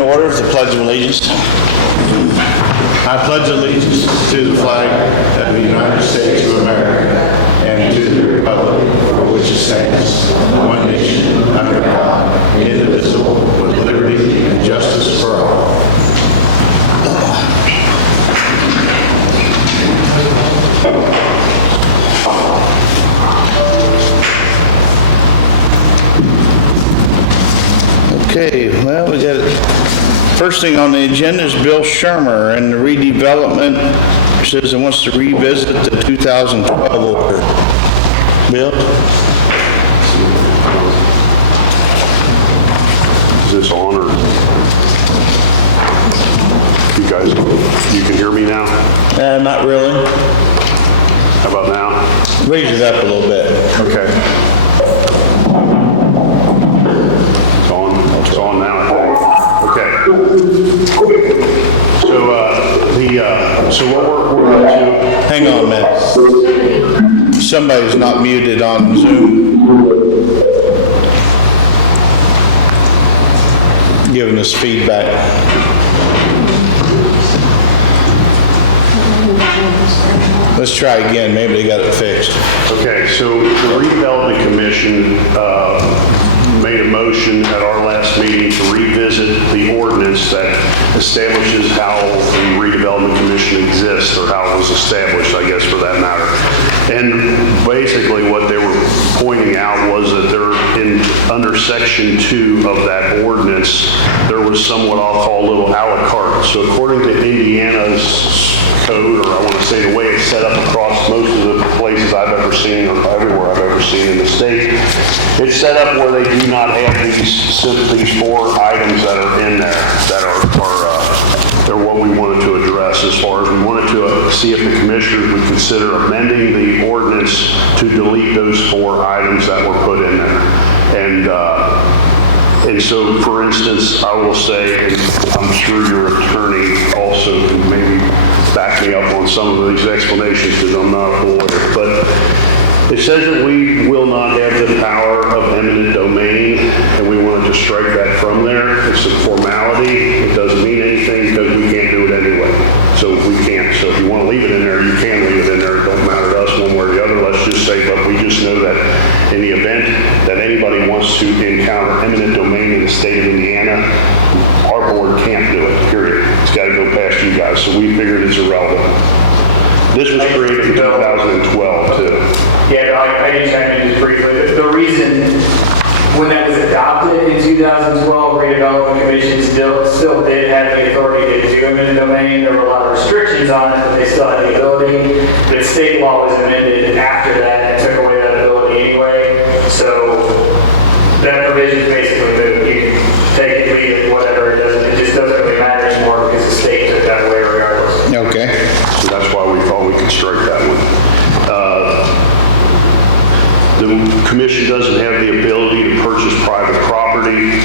order with the Pledge of Allegiance. I pledge allegiance to the flag of the United States of America and to the republic for which it stands, one nation, under God, indivisible, with liberty and justice for all. Okay, well, we got first thing on the agenda is Bill Schirmer and the redevelopment. Says it wants to revisit the 2012 order. Bill? Is this on or? You guys, you can hear me now? Not really. How about now? Raise it up a little bit. Okay. It's on now, I think. Okay. So what we're going to... Hang on a minute. Somebody's not muted on Zoom. Giving us feedback. Let's try again. Maybe they got it fixed. Okay, so the Redevelopment Commission made a motion at our last meeting to revisit the ordinance that establishes how the Redevelopment Commission exists, or how it was established, I guess, for that matter. And basically what they were pointing out was that under section 2 of that ordinance, there was somewhat I'll call a little a la carte. So according to Indiana's code, or I want to say the way it's set up across most of the places I've ever seen, or everywhere I've ever seen in the state, it's set up where they do not have these 4 items that are in there that are they're what we wanted to address, as far as we wanted to see if the commissioners would consider amending the ordinance to delete those 4 items that were put in there. And so, for instance, I will say, and I'm sure your attorney also can maybe back me up on some of these explanations because I'm not a lawyer, but it says that we will not have the power of eminent domain, and we wanted to strike that from there. It's a formality. It doesn't mean anything because we can't do it anyway. So we can't. So if you want to leave it in there, you can leave it in there. It don't matter to us one way or the other. Let's just say, but we just know that in the event that anybody wants to encounter eminent domain in the state of Indiana, our board can't do it, period. It's got to go past you guys. So we figured it's irrelevant. This was created in 2012, too. Yeah, I can chime in just briefly. The reason when that was adopted in 2012, Redevelopment Commission still did have the authority to do eminent domain. There were a lot of restrictions on it, but they still had the ability. But state law was amended after that and took away that ability anyway. So that provision basically moved. You can take it, leave it, whatever. It just doesn't really matter anymore because the state took that away regardless. Okay. So that's why we thought we could strike that one. The commission doesn't have the ability to purchase private property.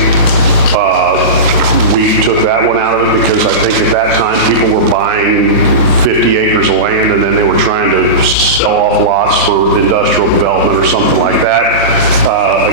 We took that one out of it because I think at that time people were buying 50 acres of land and then they were trying to sell off lots for industrial development or something like that.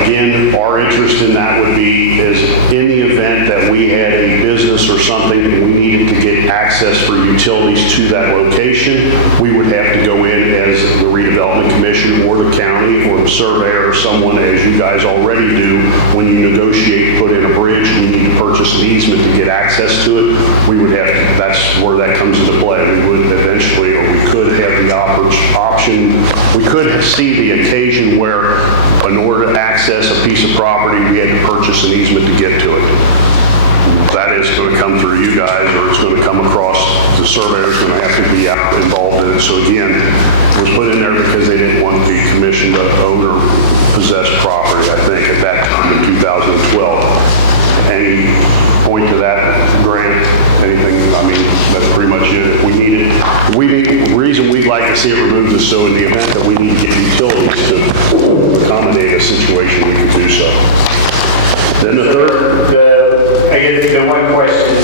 Again, our interest in that would be is in the event that we had a business or something and we needed to get access for utilities to that location, we would have to go in as the Redevelopment Commission or the county or the surveyor or someone, as you guys already do, when you negotiate, put in a bridge, we need to purchase an easement to get access to it. We would have to, that's where that comes into play. We would eventually, or we could have the option, we could see the occasion where in order to access a piece of property, we had to purchase an easement to get to it. That is going to come through you guys, or it's going to come across, the surveyor's going to have to be involved in it. So again, it was put in there because they didn't want the commission to own or possess property, I think, at that time in 2012. Any point to that, Grant? Anything? I mean, that's pretty much it. If we need it, the reason we'd like to see it removed is so in the event that we need to get utilities to accommodate a situation, we can do so. Then the third. I guess the one question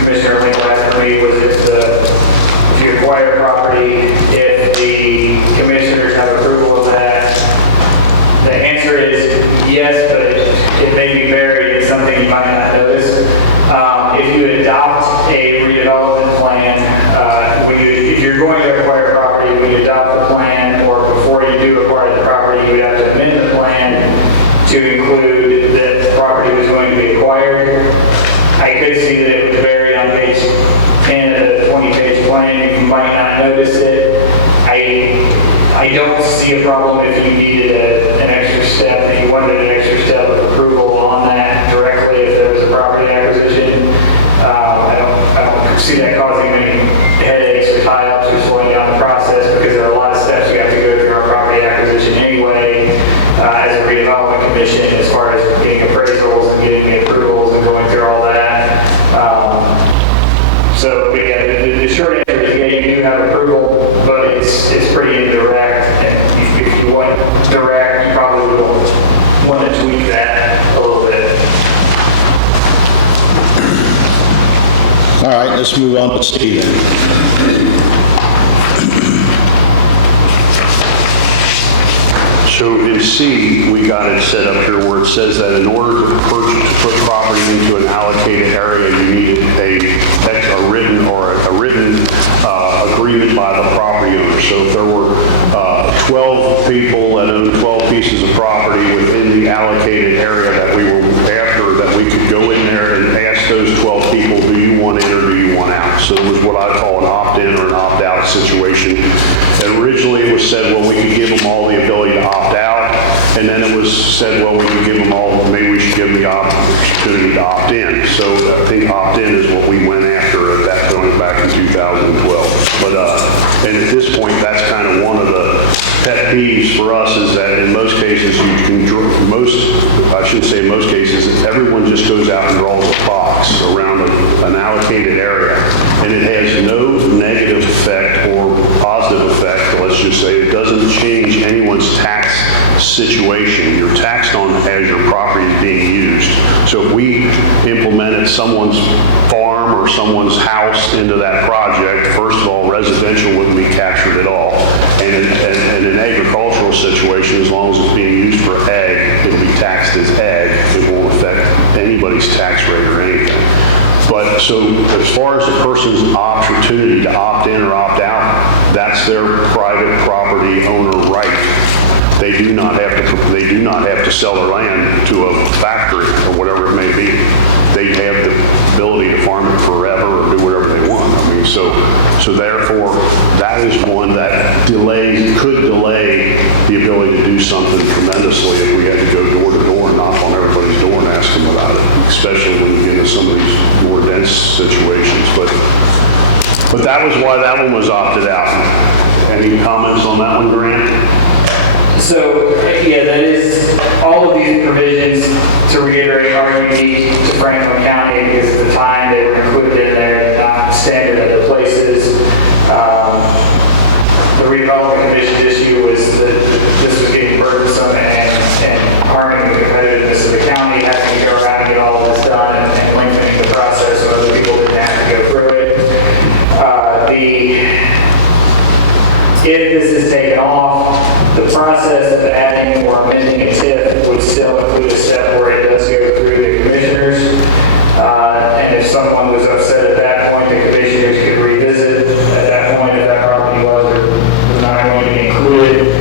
Commissioner Linkel asked me was if you acquire property, if the commissioners have approval of that. The answer is yes, but it may be buried in something you might not notice. If may see that it was buried on page 10 of the 20-page plan. You might not notice it. I don't see a problem if you needed an extra step, if you wanted an extra step of approval on that directly if there was a property acquisition. I don't see that causing any headaches or tie-ups or slowing down the process, because there are a lot of steps we have to go through our property acquisition anyway as a redevelopment commission, as far as getting appraisals and getting the approvals and going through all that. So again, the short answer is yeah, you do have approval, but it's pretty indirect. And if you want direct, you probably will want to tweak that a little bit. All right, let's move on to Stephen. So in C, we got it set up here where it says that in order to put property into an allocated area, you need a written agreement by the property owner. So if there were 12 people that owned 12 pieces of property within the allocated area that we were after, that we could go in there and ask those 12 people, do you want in or do you want out? So it was what I call an opt-in or an opt-out situation. And originally it was said, well, we could give them all the ability to opt out. And then it was said, well, we could give them all, maybe we should give them the opportunity to opt in. So I think opt-in is what we went after at that point back in 2012. But, and at this point, that's kind of one of the pet peeves for us, is that in most cases, you can draw, I shouldn't say in most cases, everyone just goes out and draws a box around an allocated area. And it has no negative effect or positive effect, let's just say. It doesn't change anyone's tax situation. You're taxed on as your property is being used. So if we implemented someone's farm or someone's house into that project, first of all, residential wouldn't be captured at all. And in an agricultural situation, as long as it's being used for ag, it'll be taxed as ag. It won't affect anybody's tax rate or anything. But so as far as the person's opportunity to opt in or opt out, that's their private property owner right. They do not have to sell their land to a factory or whatever it may be. They have the ability to farm it forever or do whatever they want. I mean, so therefore, that is one that could delay the ability to do something tremendously if we had to go door to door and knock on everybody's door and ask them about it, especially when you get into some of these more dense situations. But that was why that one was opted out. Any comments on that one, Grant? So, yeah, that is, all of these provisions, to reiterate, are unique to Franklin County because of the time they were included in there, not standard other places. The redevelopment commission issue was that this was getting burdensome and harming the competitiveness of the county, having to go around and get all of this done and lengthening the process so other people didn't have to go through it. If this is taken off, the process of adding or amending a TIF would still include a step where it does go through the commissioners. And if someone was upset at that point, the commissioners could revisit at that point if that property was not going to be included.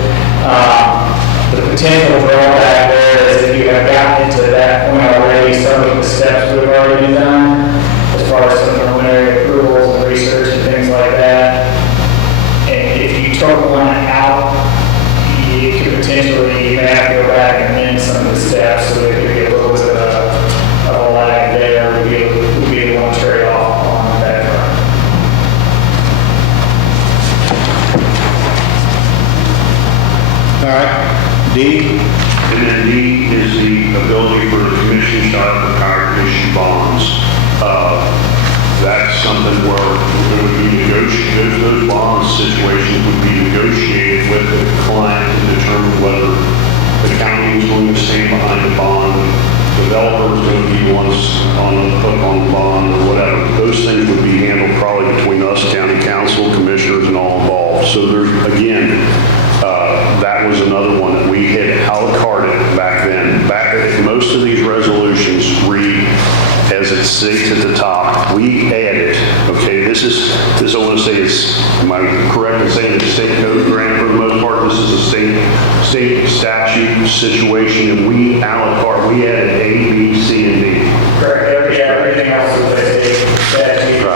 The potential drawback there is if you have gotten into that point already, some of the steps would have already been done as far as some preliminary approvals and research and things like that. And if you took one out, you could potentially, you may have to go back and amend some of the steps, so there could be a little bit of a lag there. Would be one trade-off on that front. All right, D. And then D is the ability for the commission to issue bonds. That's something where it would be negotiated, those bond situations would be negotiated with the client to determine whether the county is going to stand behind the bond, developer is going to be ones on the hook on the bond or whatever. Those things would be handled probably between us, county council, commissioners, and all involved. So there's, again, that was another one that we had a la carte back then. Most of these resolutions read, as it states at the top, we added, okay, this I want to say is, am I correct in saying it's state code, Grant, for the most part? This is a state statute situation, and we, a la carte, we added A, B, C, and D. Correct. Yeah, everything everything else is a statute.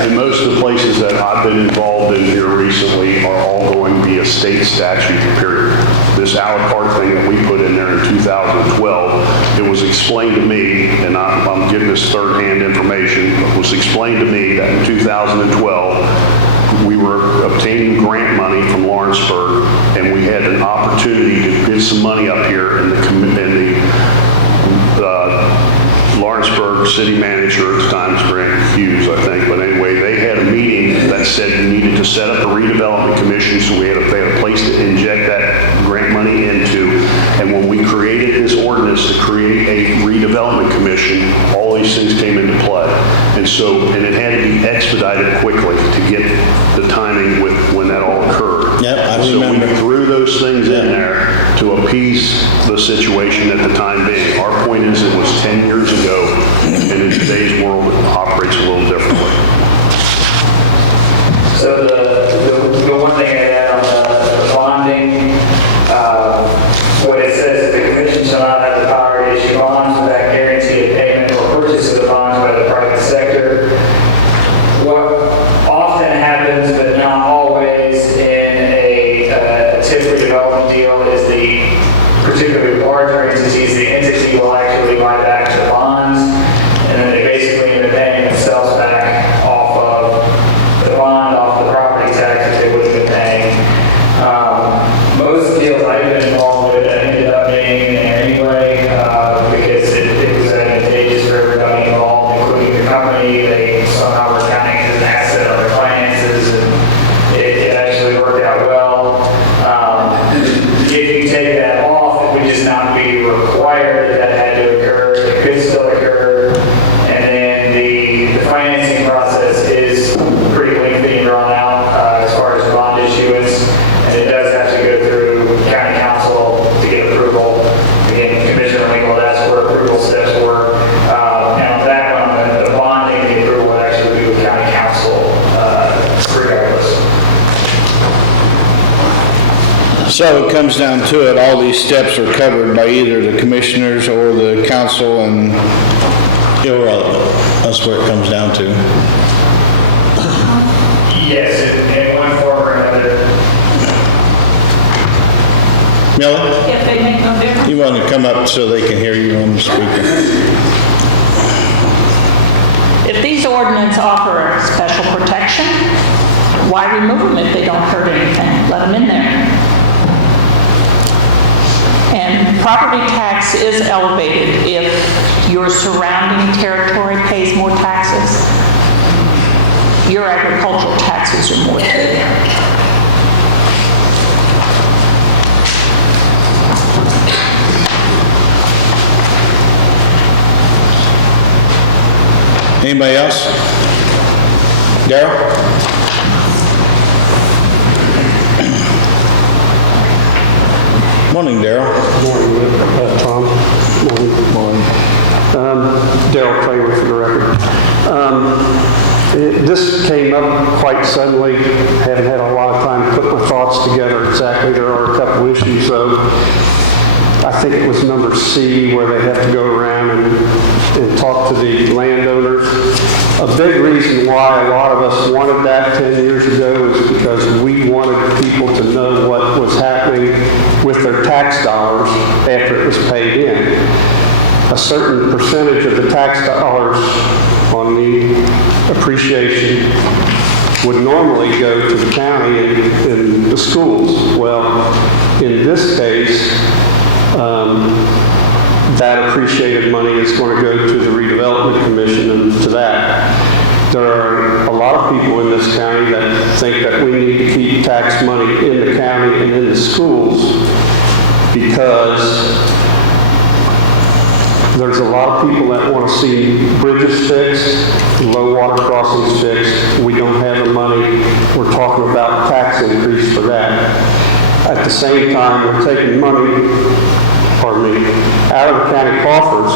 And most of the places that I've been involved in here recently are all going via state statute, period. This a la carte thing that we put in there in 2012, it was explained to me, and I'm giving this third-hand information, it was explained to me that in 2012, we were obtaining grant money from Lawrenceburg, and we had an opportunity to get some money up here, and the Lawrenceburg city manager at the time was Grant Hughes, I think, but anyway, they had a meeting that said we needed to set up a redevelopment commission, so they had a place to inject that grant money into, and when we created this ordinance to create a redevelopment commission, all these things came into play. And it had to be expedited quickly to get the timing with when that all occurred. Yep, I remember. So we threw those things in there to appease the situation at the time being. Our point is it was 10 years ago, and in today's world, it operates a little differently. So the one thing I add on the bonding, what it says is the commission shall not have the power to issue bonds without guarantee of payment or purchase of the bonds by the private sector. What often happens, but not always, in a TIF redevelopment deal is the particularly larger entities, the entity will actually buy back the bonds, and then they basically end up paying themselves back off of the bond, off the property tax that they would have been paying. Most deals I've been involved with ended up being in there anyway, because it was advantageous for everybody involved, including the company. They somehow were counting it as an asset on their finances, and it actually worked out well. If you take that off, it would just not be required that had to occur. It could still occur. And then the financing process is pretty lengthy and drawn out as far as bond issuance. And it does have to go through county council to get approval. Again, Commissioner Linkel asked where approval steps were. And on that one, the bonding, the approval would actually be with county council regardless. So it comes down to it, all these steps are covered by either the commissioners or the council, and irrelevant. That's where it comes down to. Yes, in one form or another. Millie, If they make no difference. you want to come up so they can hear you on the speaker? If these ordinances offer a special protection, why remove them if they don't hurt anything? Let them in there. And property tax is elevated if your surrounding territory pays more taxes. Your agricultural taxes are more too. Anybody else? Darrell? Morning, Darrell. Morning, Tom. Morning. Darrell Kramer for the record. This came up quite suddenly. Haven't had a lot of time to put my thoughts together exactly. There are a couple issues, though. I think it was number C, where they have to go around and talk to the landowners. A big reason why a lot of us wanted that 10 years ago is because we wanted people to know what was happening with their tax dollars after it was paid in. A certain percentage of the tax dollars on the appreciation would normally go to the county and the schools. Well, in this case, that appreciated money is going to go to the redevelopment commission and to that. There are a lot of people in this county that think that we need to keep tax money in the county and in the schools because there's a lot of people that want to see bridges fixed, low water crossings fixed. We don't have the money. We're talking about tax increase for that. At the same time, we're taking money, out of the county coffers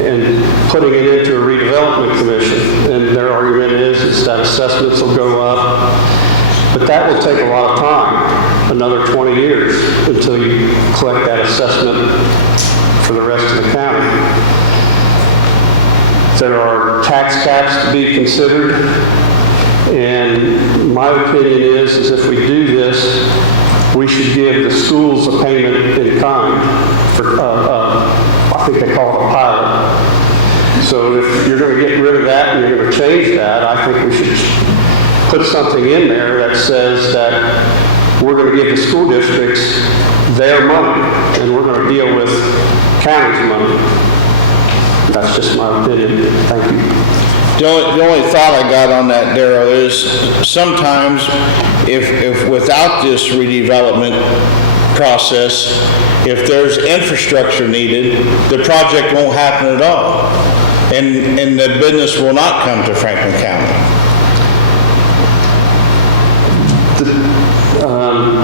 and putting it into a redevelopment commission. And their argument is that assessments will go up. But that will take a lot of time, another 20 years, until you collect that assessment for the rest of the county. There are tax caps to be considered. And my opinion is if we do this, we should give the schools a payment in kind for, I think they call it a pilot. So if you're going to get rid of that and you're going to change that, I think we should put something in there that says that we're going to give the school districts their money and we're going to deal with county's money. That's just my opinion. Thank you. The only thought I got on that, Darrell, is sometimes if without this redevelopment process, if there's infrastructure needed, the project won't happen at all. And the business will not come to Franklin County.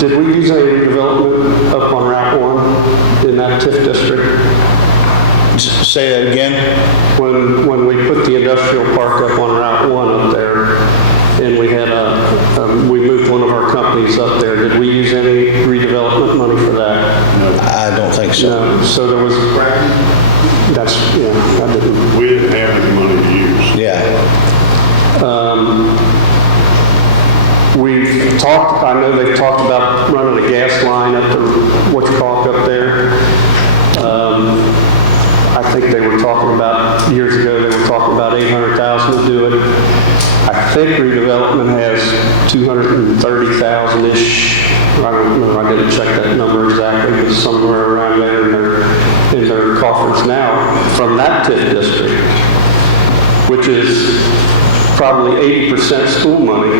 Did we use any redevelopment up on Route 1 in that TIF district? Say that again? When we put the industrial park up on Route 1 up there, and we had we moved one of our companies up there, did we use any redevelopment money for that? No. I don't think so. No, so there was, that's, yeah, I didn't. We didn't have any money to use. Yeah. We've talked, I know they've talked about running a gas line up to whatchamacallit up there. I think they were talking about, years ago, they were talking about $800,000 to do it. I think redevelopment has $230,000-ish. I don't know, I didn't check that number exactly, but somewhere around there in their coffers now from that TIF district, which is probably 80% school money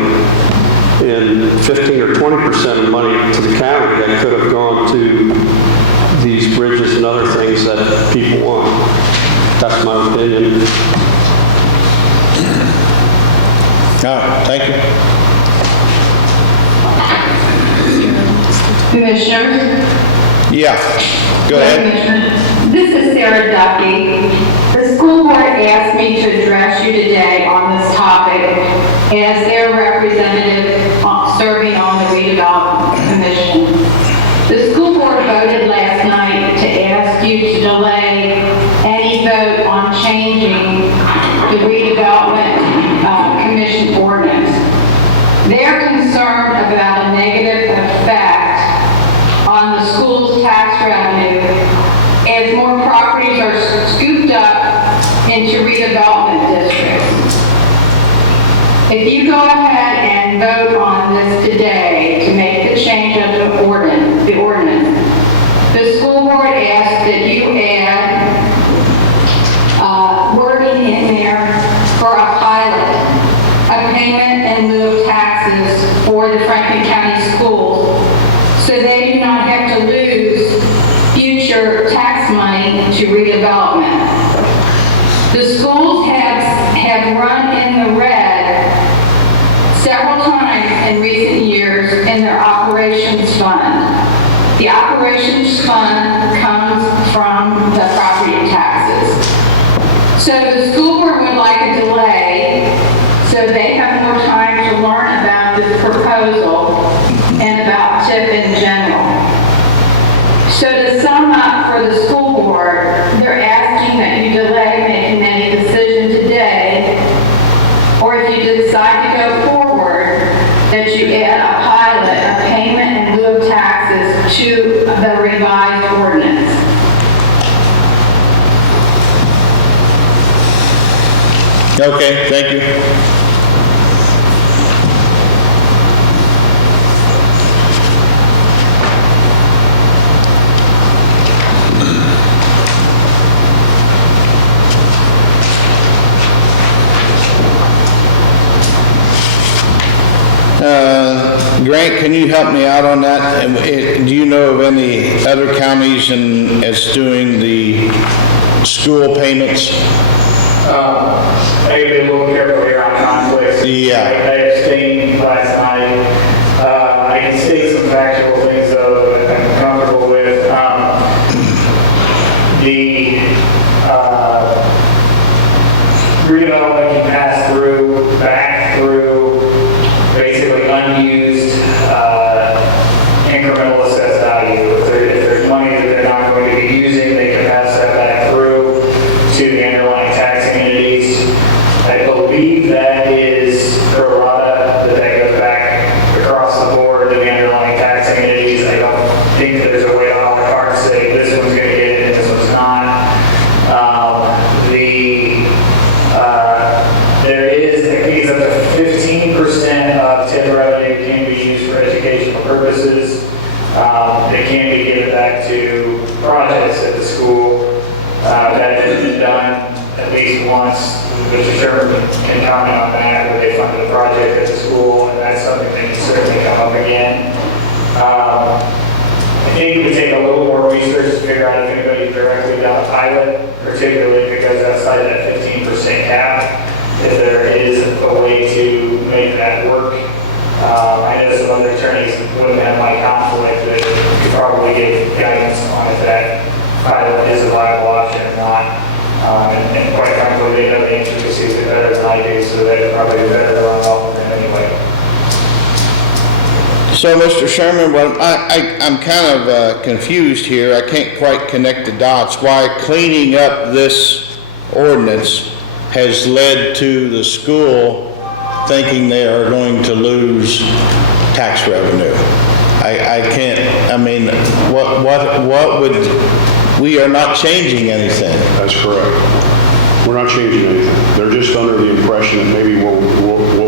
and 15 or 20% of money to the county that could have gone to these bridges and other things that people want. That's my opinion. All right, thank you. Commissioners? Yeah, go ahead. Commissioner, this is Sara Duffy. The school board asked me to address you today on this topic as their representative serving on the redevelopment commission. The school board voted last night to ask you to delay any vote on changing the redevelopment commission ordinance. They're concerned about a negative effect on the school's tax revenue as more properties are scooped up into redevelopment districts. If you go ahead and vote on this today to make the change of the ordinance, the school board asks that you add wording in there for a pilot, a payment in lieu of taxes for the Franklin County schools, so they do not have to lose future tax money to redevelopment. The schools have run in the red several times in recent years in their operations fund. The operations fund comes from the property taxes. So the school board would like a delay so they have more time to learn about this proposal and about TIF in general. So to sum up for the school board, they're asking that you delay making any decision today, or if you decide to go forward, that you add a pilot, a payment in lieu of taxes to the revised ordinance. Okay, thank you. Grant, can you help me out on that? Do you know of any other counties as doing the school payments? Maybe be a little careful here on conflicts. Yeah. I abstained last night. I can state some factual things though that I'm comfortable with. The redevelopment can pass through, back through, basically unused incremental assessed value. If there's money that they're not going to be using, they can pass that back through to the underlying taxing entities Mr. Sherman can comment on that, where they funded a project at the school, and that's something that can certainly come up again. I think it would take a little more research to figure out if anybody directly down the pilot, particularly because outside of that 15% cap, if there is a way to make that work. I know some other attorneys wouldn't have my conflict, but could probably give guidance on if that pilot is a viable option or not. And quite frankly, they know the intricacies better than I do, so they're probably better to run off with them anyway. So, Mr. Sherman, what I'm kind of confused here. I can't quite connect the dots. Why cleaning up this ordinance has led to the school thinking they are going to lose tax revenue? I can't, I mean, what would, we are not changing anything. That's correct. We're not changing anything. They're just under the impression that maybe what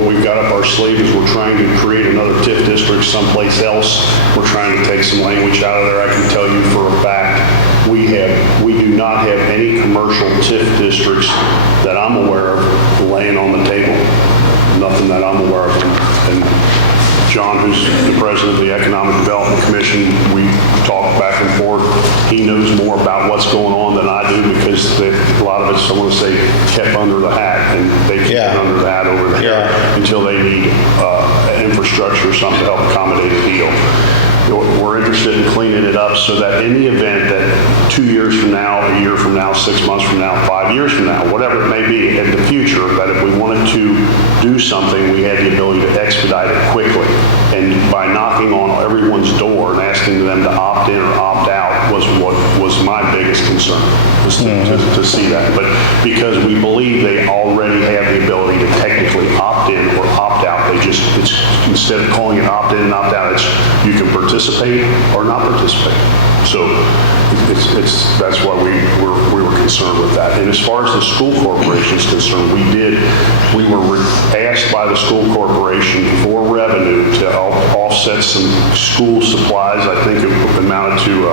we've got up our sleeve is we're trying to create another TIF district someplace else. We're trying to take some language out of there. I can tell you for a fact, we do not have any commercial TIF districts that I'm aware of laying on the table. Nothing that I'm aware of. And John, who's the president of the Economic Development Commission, we talk back and forth. He knows more about what's going on than I do because a lot of it's, I want to say, kept under the hat, and they keep it under the hat over there until they need infrastructure or something to help accommodate a deal. We're interested in cleaning it up so that in the event that 2 years from now, a year from now, 6 months from now, 5 years from now, whatever it may be in the future, that if we wanted to do something, we had the ability to expedite it quickly. And by knocking on everyone's door and asking them to opt in or opt out was what was my biggest concern, was to see that. But because we believe they already have the ability to technically opt in or opt out, it's instead of calling it opt in and opt out, it's you can participate or not participate. So that's why we were concerned with that. And as far as the school corporation is concerned, we were asked by the school corporation for revenue to offset some school supplies. I think it amounted to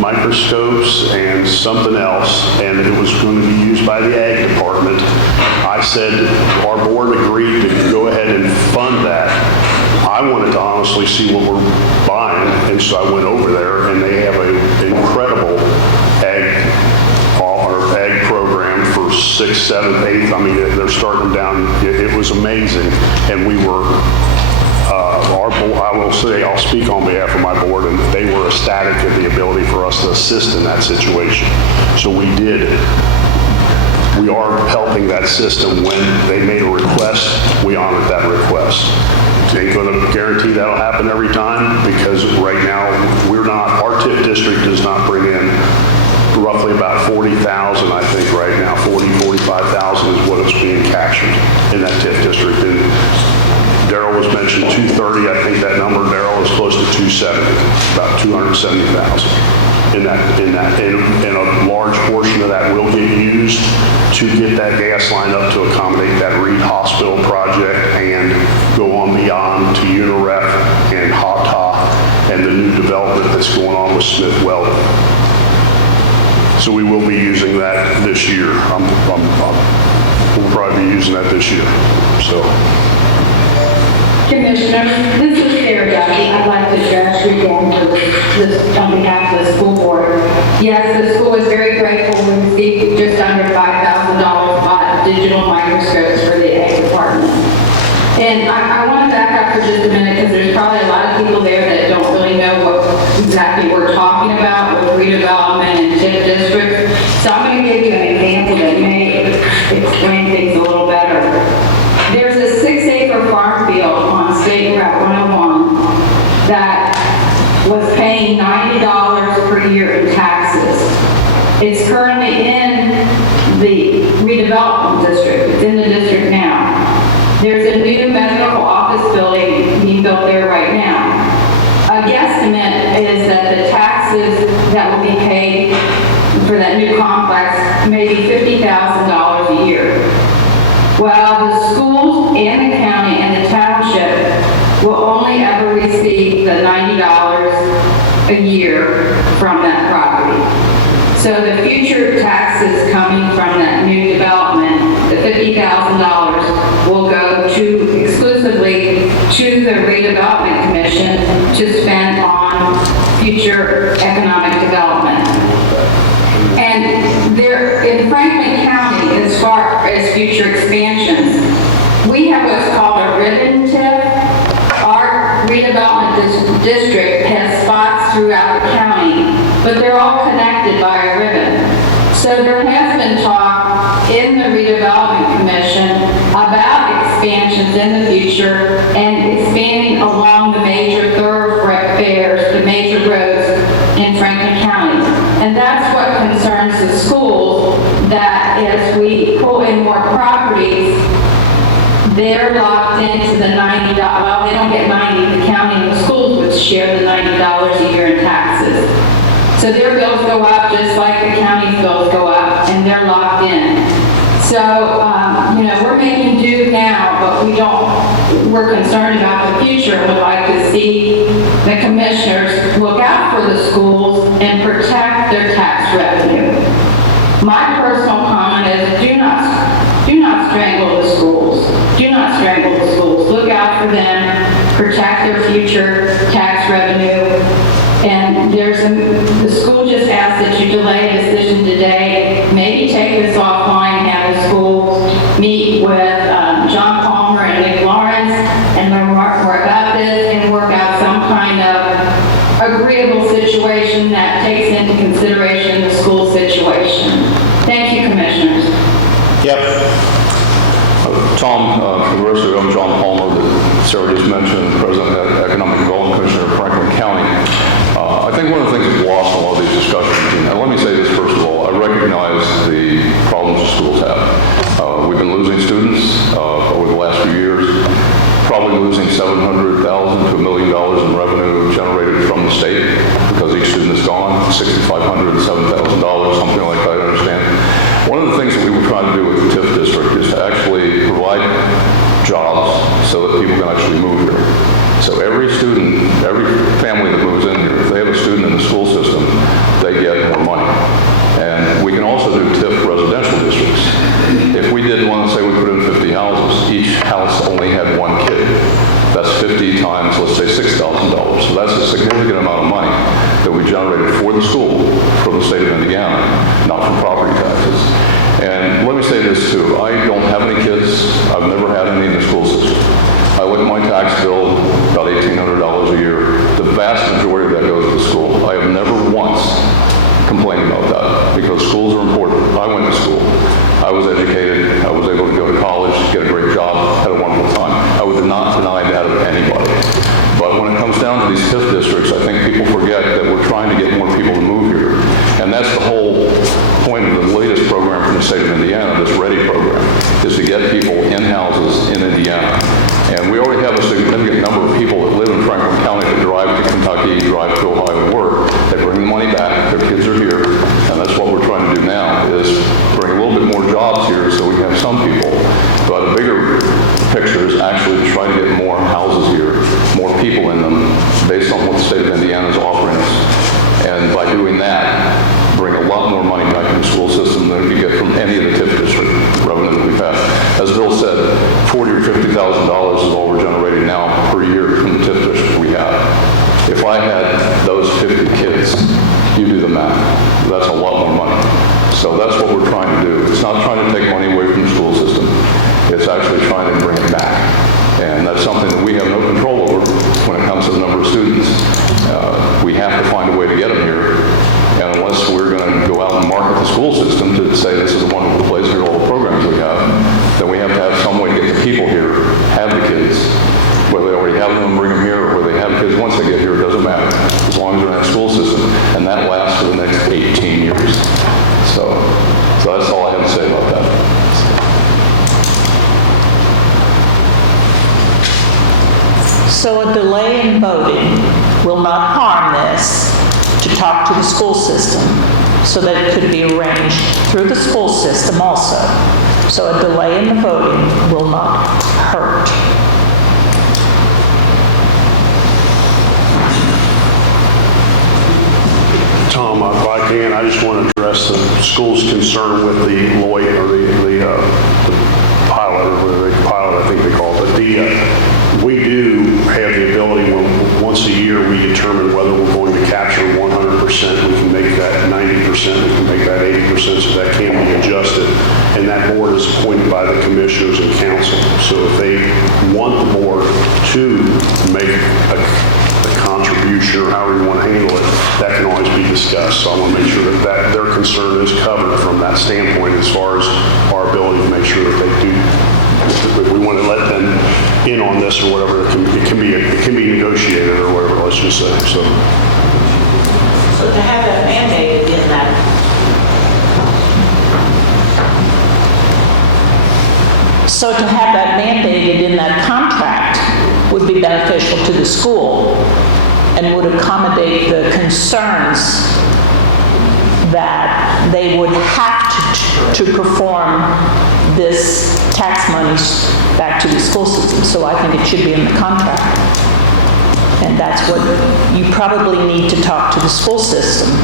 microscopes and something else, and it was going to be used by the ag department. I said our board agreed to go ahead and fund that. I wanted to honestly see what we're buying, and so I went over there, and they have an incredible ag program for 6th, 7th, 8th. I mean, they're starting down. It was amazing, and we were. Our board, I will say, I'll speak on behalf of my board, and they were ecstatic at the ability for us to assist in that situation. So we are helping that system. When they made a request, we honored that request. Ain't going to guarantee that'll happen every time, because right now our TIF district does not bring in roughly about 40,000, I think right now, 45,000 is what it's being captured in that TIF district. And Darrell was mentioned 230. I think that number, Darrell, is close to 270, about 270,000 in that. And a large portion of that will get used to get that gas line up to accommodate that Reed Hospital project and go on beyond to Uniref and HOTA and the new development that's going on with Smith Welding. So we will be using that this year. We'll probably be using that this year. So. Commissioner, this is Sara Duffy. I'd like to address you again on behalf of the school board. Yes, the school is very grateful we received just under $5,000 bought digital microscopes for the ag department. And I want to back up for just a minute, because there's probably a lot of people there that don't really know what exactly we're talking about with redevelopment and TIF districts. So I'm going to give you an example that may explain things a little better. There's a 6-acre farm field on State Route 101 that was paying $90 per year in taxes. It's currently in the redevelopment district. It's in the district now. There's a new medical office building being built there right now. A guesstimate is that the taxes that will be paid for that new complex may be $50,000 a year. Well, the schools and the county and the township will only ever receive the $90 a year from that property. So the future taxes coming from that new development that $50,000 will go to exclusively to the redevelopment commission to spend on future economic development. And there, in Franklin County, as far as future expansions, we have what's called a ribbon tip. Our redevelopment district has spots throughout the county, but they're all connected by a ribbon. So there has been talk in the redevelopment commission about expansions in the future and expanding along the major thoroughfares, the major roads in Franklin County. And that's what concerns the schools, that as we pull in more properties, they're locked into the $90, well, they don't get 90, the county and the schools would share the $90 a year in taxes. So their bills go up just like the county's bills go up, and they're locked in. So, we're making do now, but we're concerned about the future and would like to see the commissioners look out for the schools and protect their tax revenue. My personal comment is do not strangle the schools. Do not strangle the schools. Look out for them, protect their future tax revenue. And the school just asked that you delay a decision today. Maybe take this offline, have the school meet with John Palmer and Nick Lawrence and learn more about this and work out some kind of agreeable situation that takes into consideration the school situation. Thank you, commissioners. Yep. Tom, University, I'm John Palmer, that Sara just mentioned, President of the Economic Development Commissioner of Franklin County. I think one of the things that's lost in a lot of these discussions, and let me say this first of all, I recognize the problems the schools have. We've been losing students over the last few years, probably losing $700,000 to $1 million in revenue generated from the state because each student is gone, $6,500 to $7,000, something like that, I understand. One of the things that we were trying to do with the TIF district is to actually provide jobs so that people can actually move here. So every student, every family that moves in here, if they have a student in the school system, they get more money. And we can also do TIF residential districts. If we did one, say we put in 50 houses, each house only had one kid. That's 50 times, let's say, $6,000. So that's a significant amount of money that we generated for the school from the state of Indiana, not from property taxes. And let me say this too, I don't have any kids. I've never had any in the school system. I look at my tax bill, about $1,800 a year. The vast majority of that goes to the school. I have never once complained about that because schools are important. I went to school. I was educated. I was able to go to college, get a great job, had a wonderful time. I would not deny that of anybody. But when it comes down to these TIF districts, I think people forget that we're trying to get more people to move here. And that's the whole point of the latest program from the state of Indiana, this READY program, is to get people in houses in Indiana. And we already have a significant number of people that live in Franklin County that drive to Kentucky, drive to Ohio to work. They bring the money back, their kids are here, and that's what we're trying to do now, is bring a little bit more jobs here so we have some people. But a bigger picture is actually to try to get more houses here, more people in them, based on what the state of Indiana is offering us. And by doing that, bring a lot more money back in the school system than we get from any of the TIF district revenue that we've had. As Bill said, $40,000 or $50,000 is all we're generating now per year from the TIF district we have. If I had those 50 kids, you do the math. That's a lot more money. So that's what we're trying to do. It's not trying to take money away from the school system. It's actually trying to bring it back. And that's something that we have no control over when it comes to the number of students. We have to find a way to get them here. And unless we're going to go out and market the school system to say this is a wonderful place, here are all the programs we have, then we have to have some way to get the people here, have the kids, whether they already have them, bring them here, or whether they have kids once they get here, it doesn't matter, as long as they're in that school system. And that lasts for the next 18 years. So that's all I have to say about that. So a delay in voting will not harm this, to talk to the school system so that it could be arranged through the school system also. So a delay in the voting will not hurt. Tom, if I can, I just want to address the school's concern with the lawyer, or the commissioners and council. So if they want the board to make a contribution or however you want to handle it, that can always be discussed. So I want to make sure that their concern is covered from that standpoint as far as our ability to make sure that they do. If we want to let them in on this or whatever, it can be negotiated or whatever, let's just say. So to have that mandated in that, contract would be beneficial to the school and would accommodate the concerns that they would have to perform this tax monies back to the school system. So I think it should be in the contract. And that's what you probably need to talk to the school system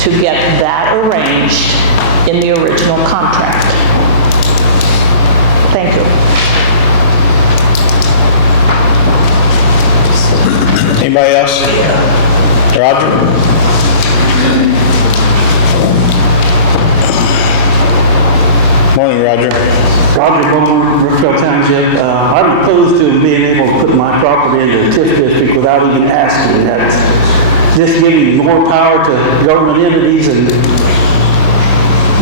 to get that arranged in the original contract. Thank you. Anybody else? Roger? Morning, Roger. Roger Bowman, Brookville Township. I'm opposed to being able to put my property into the TIF district without even asking that. Just giving more power to government entities, and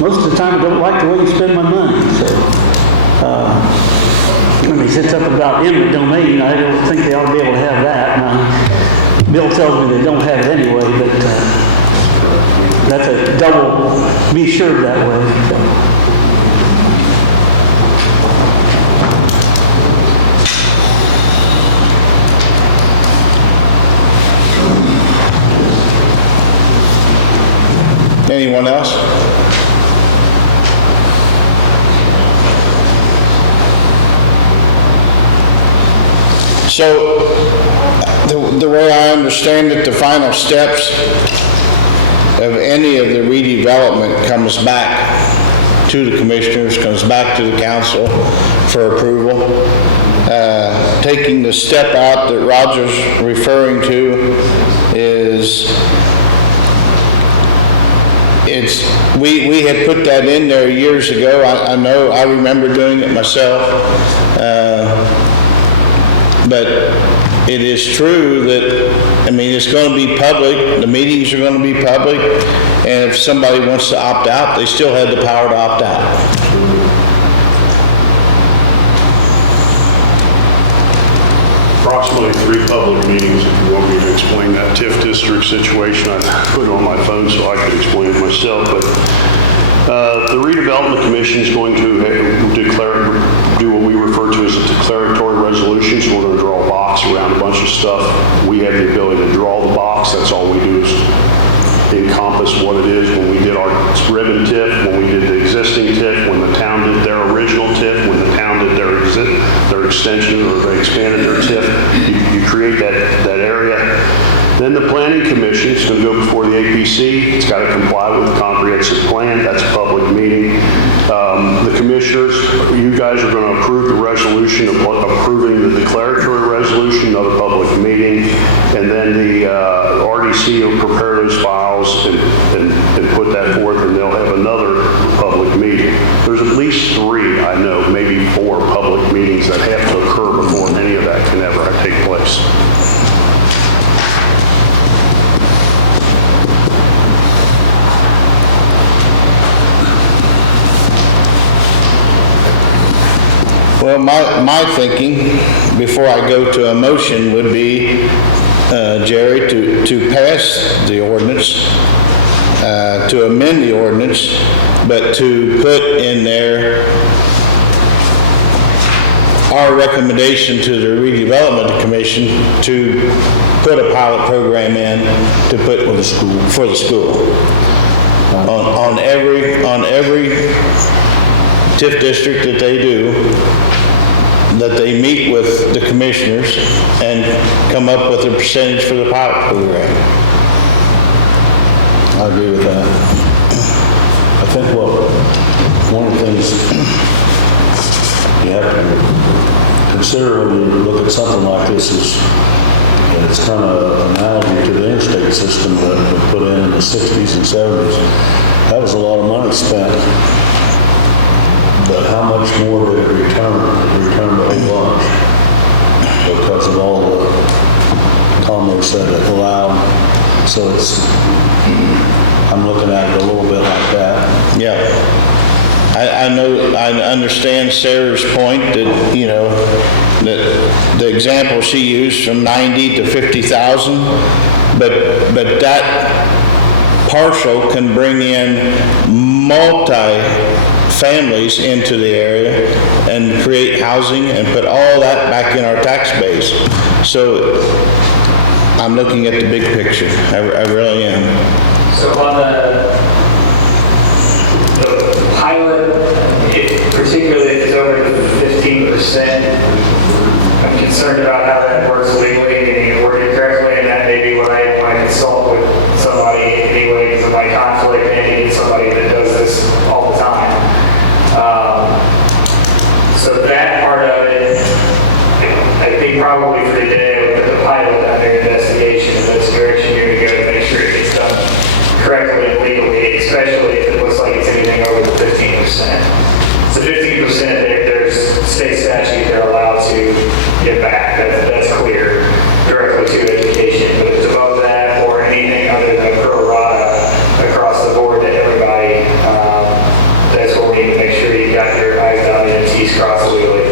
most of the time I don't like the way you spend my money. So, when he sits up about eminent domain, I don't think they ought to be able to have that. Now, Bill tells me they don't have it anyway, but that's a double, be sure that way. Anyone else? So, the way I understand it, the final steps of any of the redevelopment comes back to the commissioners, comes back to the council for approval. Taking the step out that Roger's referring to is we had put that in there years ago. I know, I remember doing it myself. But it is true that, I mean, it's going to be public, the meetings are going to be public, and if somebody wants to opt out, they still have the power to opt out. approximately 3 public meetings, if you want me to explain that TIF district situation. I put it on my phone so I could explain it myself, but the redevelopment commission is going to do what we refer to as a declaratory resolution. So we're going to draw a box around a bunch of stuff. We have the ability to draw the box. That's all we do is encompass what it is. When we did our ribbon TIF, when we did the existing TIF, when the town did their original TIF, when the town did their extension or they expanded their TIF, you create that area. Then the planning commission is going to go before the APC. It's got to comply with the comprehensive plan. That's a public meeting. The commissioners, you guys are going to approve the resolution of approving the declaratory resolution, another public meeting, and then the RDC will prepare those files and put that forth, and they'll have another public meeting. There's at least 3, I know, maybe 4 public meetings that have to occur before any of that can ever take place. Well, my thinking, before I go to a motion, would be, Jerry, to pass the ordinance, to amend the ordinance, but to put in there our recommendation to the redevelopment commission to put a pilot program in to put for the school. On every TIF district that they do, that they meet with the commissioners and come up with a percentage for the pilot program. I agree with that. I think one of the things you have to consider when you look at something like this is, and it's kind of analogy to the interstate system that was put in the 60s and 70s. That was a lot of money spent but how much more did it return? It returned a whole bunch because of all the commerce that it allowed. So I'm looking at it a little bit like that. Yeah. I know, I understand Sarah's point that, that the example she used from 90 to 50,000, but that partial can bring in multi-families into the area and create housing and put all that back in our tax base. So I'm looking at the big picture. I really am. So on the pilot, particularly if it's over the 15%, I'm concerned about how that works legally and worded correctly, and that may be what I consult with somebody anyway because of my conflict, and need somebody that does this all the time. So that part of it, I think probably for today, I would put the pilot under investigation if that's the direction you're going to go to make sure it gets done correctly and legally, especially if it looks like it's anything over the 15%. So 15%, there's state statute they're allowed to get back. That's clear directly to education. But if it's above that or anything other than pro rata across the board to everybody, that's what we need to make sure you got your I's dotted and T's crossed legally.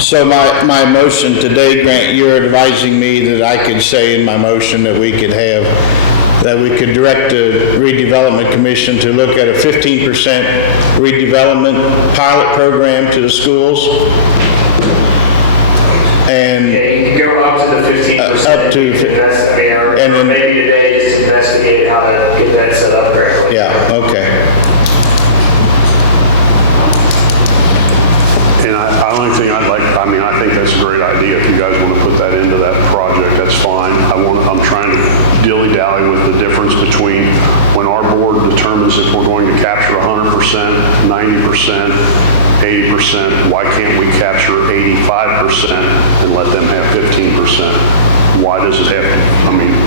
So my motion today, Grant, you're advising me that I could say in my motion that we could direct the redevelopment commission to look at a 15% redevelopment pilot program to the schools. And Yeah, you can go up to the 15%. Up to, and then maybe today just investigate how to get that set up correctly. yeah, okay. And the only thing I think that's a great idea. If you guys want to put that into that project, that's fine. I'm trying to dilly-dally with the difference between when our board determines if we're going to capture 100%, 90%, 80%, why can't we capture 85% and let them have 15%? Why does it have to?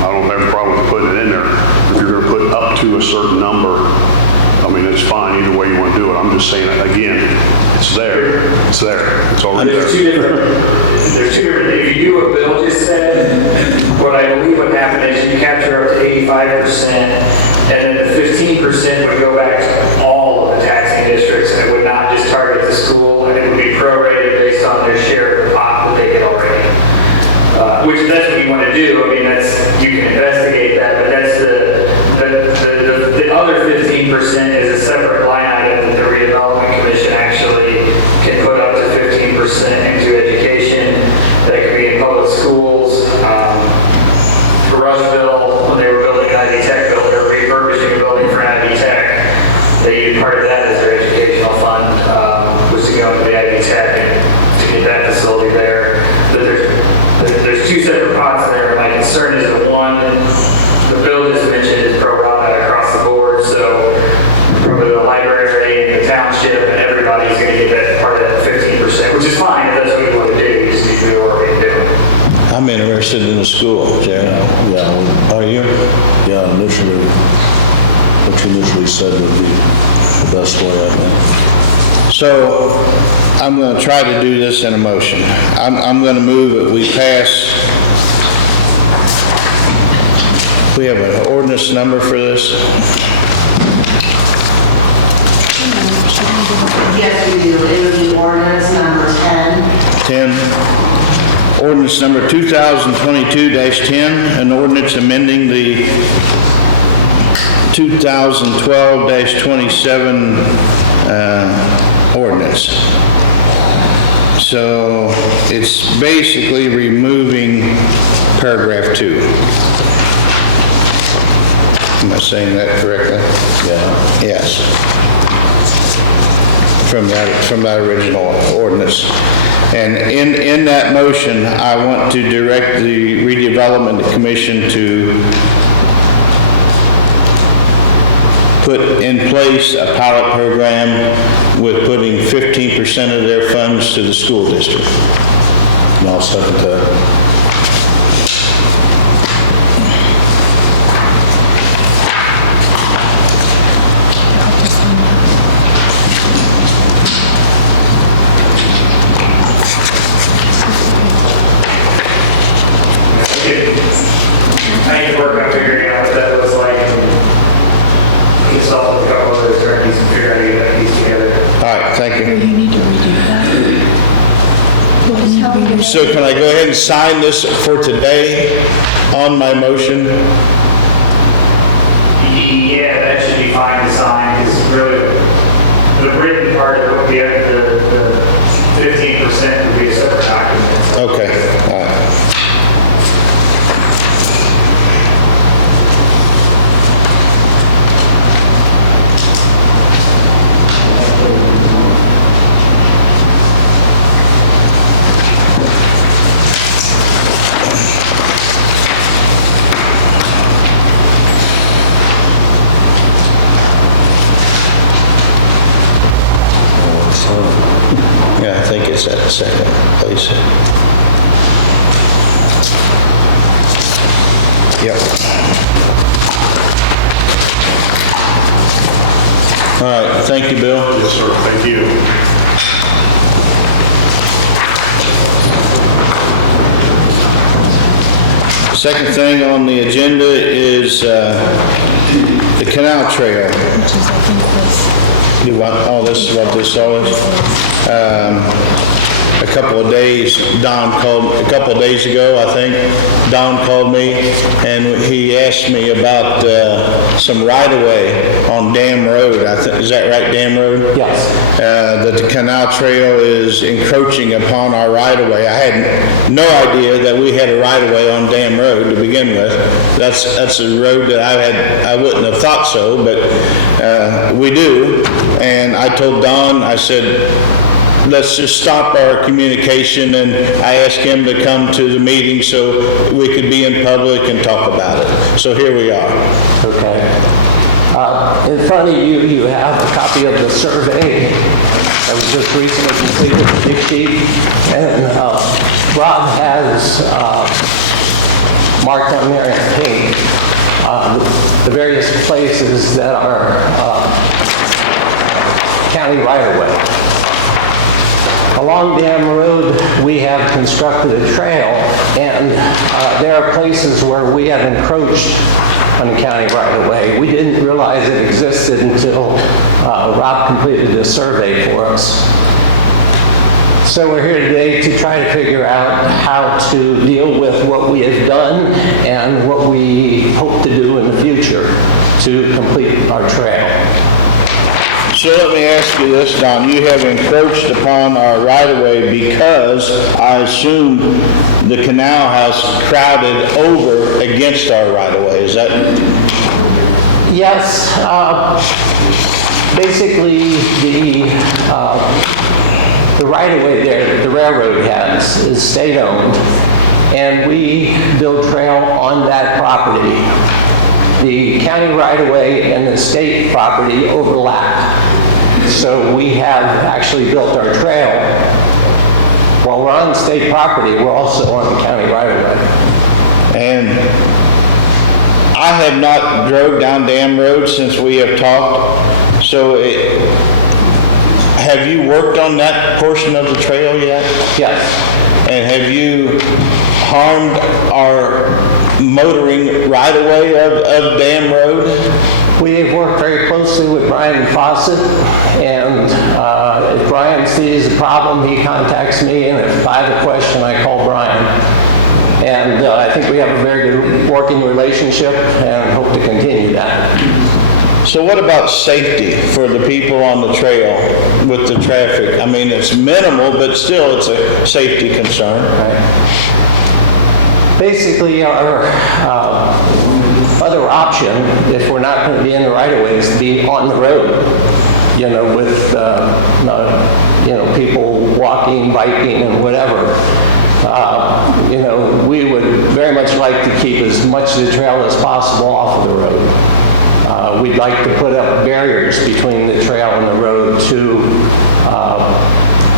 I don't have a problem with putting it in there. If you're going to put up to a certain number, it's fine either way you want to do it. I'm just saying, again, it's there. It's there. It's already there. There's two different, if you do what Bill just said, what I believe would happen is you capture up to 85%, and then the 15% would go back to all of the taxing districts, and it would not just target the school, and it would be prorated based on their share of the pot that they get already. Which that's what you want to do. You can investigate that, but that's the other 15% is a separate line item that the redevelopment commission actually can put up to 15% into education. That could be in public schools. For Rushville, when they were building an Ivy Tech building or refurbishing a building for an Ivy Tech, they used part of that as their educational fund, was to go into the Ivy Tech and to get that facility there. But there's two separate pots there. My concern is the one the bill just mentioned is pro rata across the board, so probably the library and the township and everybody's going to get that part of that 15%, which is fine if that's what you want to do. You just need to do what we do. I'm interested in the school, Jerry. Yeah. Are you? Yeah, what you initially said would be the best way, I think. So I'm going to try to do this in a motion. I'm going to move that we pass. We have an ordinance number for this? Yes, we do. It would be ordinance number 10. 10. Ordinance number 2022-10, an ordinance amending the 2012-27 ordinance. So it's basically removing paragraph 2. Am I saying that correctly? Yeah. Yes. From that original ordinance. And in that motion, I want to direct the redevelopment commission to put in place a pilot program with putting 15% of their funds to the school district. And I'll second that. So can I go ahead and sign this for today on my motion? Yeah, that should be fine to sign, because really, the written part of it would be, the 15% would be a separate document. Okay, all right. Yeah, I think it's at the second place. Yep. All right, thank you, Bill. Yes, sir, thank you. Second thing on the agenda is the Canal Trail. You want, oh, this is what this all is? A couple of days ago, I think, Don called me and he asked me about some right-of-way on Dam Road. Is that right, Dam Road? Yes. That the Canal Trail is encroaching upon our right-of-way. I had no idea that we had a right-of-way on Dam Road to begin with. That's a road that I wouldn't have thought so, but we do. And I told Don, I said, let's just stop our communication, and I asked him to come to the meeting so we could be in public and talk about it. So here we are. Okay. In front of you, you have a copy of the survey that was just recently completed, the big sheet. And Rob has marked on there in pink the various places that are county right-of-way. Along Dam Road, we have constructed a trail, and there are places where we have encroached on the county right-of-way. We didn't realize it existed until Rob completed this survey for us. So we're here today to try to figure out how to deal with what we have done and what we hope to do in the future to complete our trail. So let me ask you this, Don. You have encroached upon our right-of-way because I assume the canal has crowded over against our right-of-way. Is that? Yes. Basically, the right-of-way there that the railroad has is state-owned, and we build trail on that property. The county right-of-way and the state property overlap. So we have actually built our trail. While we're on state property, we're also on the county right-of-way. And I have not drove down Dam Road since we have talked. So have you worked on that portion of the trail yet? Yes. And have you harmed our motoring right-of-way of Dam Road? We have worked very closely with Brian Fawcett, and if Brian sees a problem, he contacts me, and if I have a question, I call Brian. And I think we have a very good working relationship and hope to continue that. So what about safety for the people on the trail with the traffic? I mean, it's minimal, but still it's a safety concern. Right. Basically, our other option, if we're not going to be in the right-of-way, is to be on the road, with, people walking, biking, and whatever. We would very much like to keep as much of the trail as possible off of the road. We'd like to put up barriers between the trail and the road to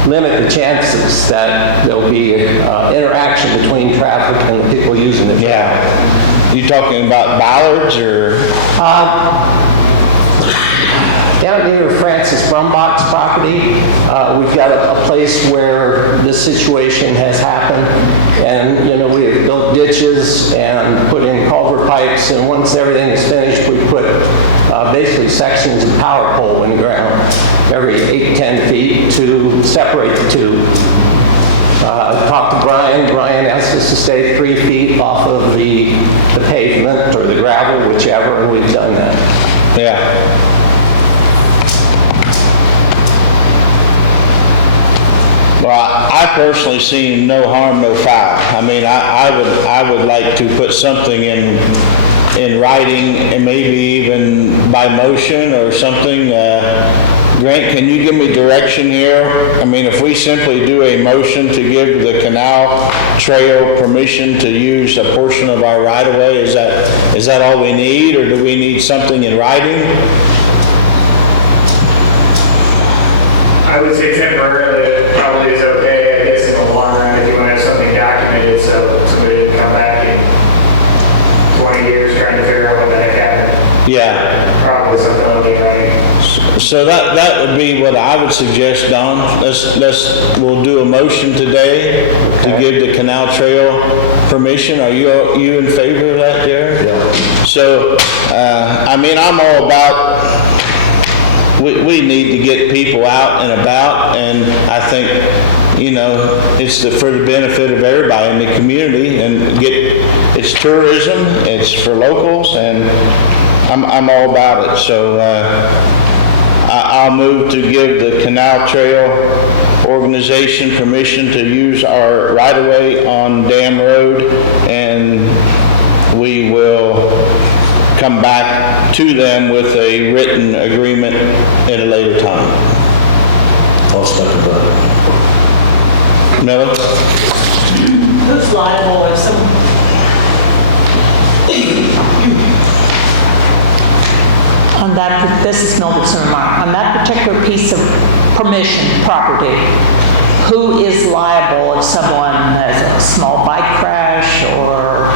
limit the chances that there'll be interaction between traffic and the people using the trail. Yeah. You talking about bollards or? Down near Francis Brumbach's property, we've got a place where this situation has happened, and we have built ditches and put in culvert pipes, and once everything is finished, we put basically sections of power pole in the ground every 8-10 feet to separate the two. Talked to Brian. Brian asked us to stay 3 feet off of the pavement or the gravel, whichever, and we've done that. Yeah. Well, I personally see no harm, no foul. I mean, I would like to put something in writing and maybe even by motion or something. Grant, can you give me direction here? I mean, if we simply do a motion to give the Canal Trail permission to use a portion of our right-of-way, is that all we need, or do we need something in writing? I would say temporarily it probably is okay, I guess, in the long run, if you want to have something documented, so somebody didn't come back in 20 years trying to figure out what the heck happened. Yeah. Probably something will be right. So that would be what I would suggest, Don. We'll do a motion today to give the Canal Trail permission. Are you in favor of that, Jared? Yeah. So, I mean, I'm all about, we need to get people out and about, and I think, you know, it's for the benefit of everybody in the community, and it's tourism, it's for locals, and I'm all about it. So I'll move to give the Canal Trail organization permission to use our right-of-way on Dam Road, and we will come back to them with a written agreement at a later time. I'll second that. Miller? Who's liable if some... On that, this is Mildred's remark, on that particular piece of permission property, who is liable if someone has a small bike crash or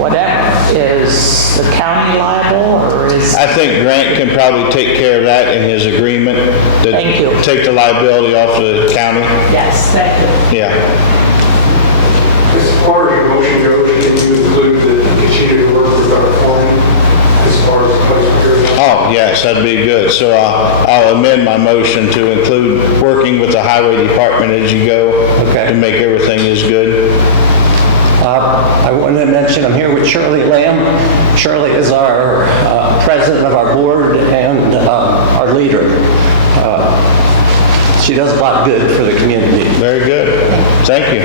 whatever? Is the county liable, or is... I think Grant can probably take care of that in his agreement. Thank you. Take the liability off the county. Yes, thank you. Yeah. As far as your motion goes, can you include the continue to work with our client as far as the place here? Oh, yes, that'd be good. So I'll amend my motion to include working with the highway department as you go to make everything as good. I wanted to mention I'm here with Shirley Lamb. Shirley is our president of our board and our leader. She does a lot of good for the community. Very good. Thank you.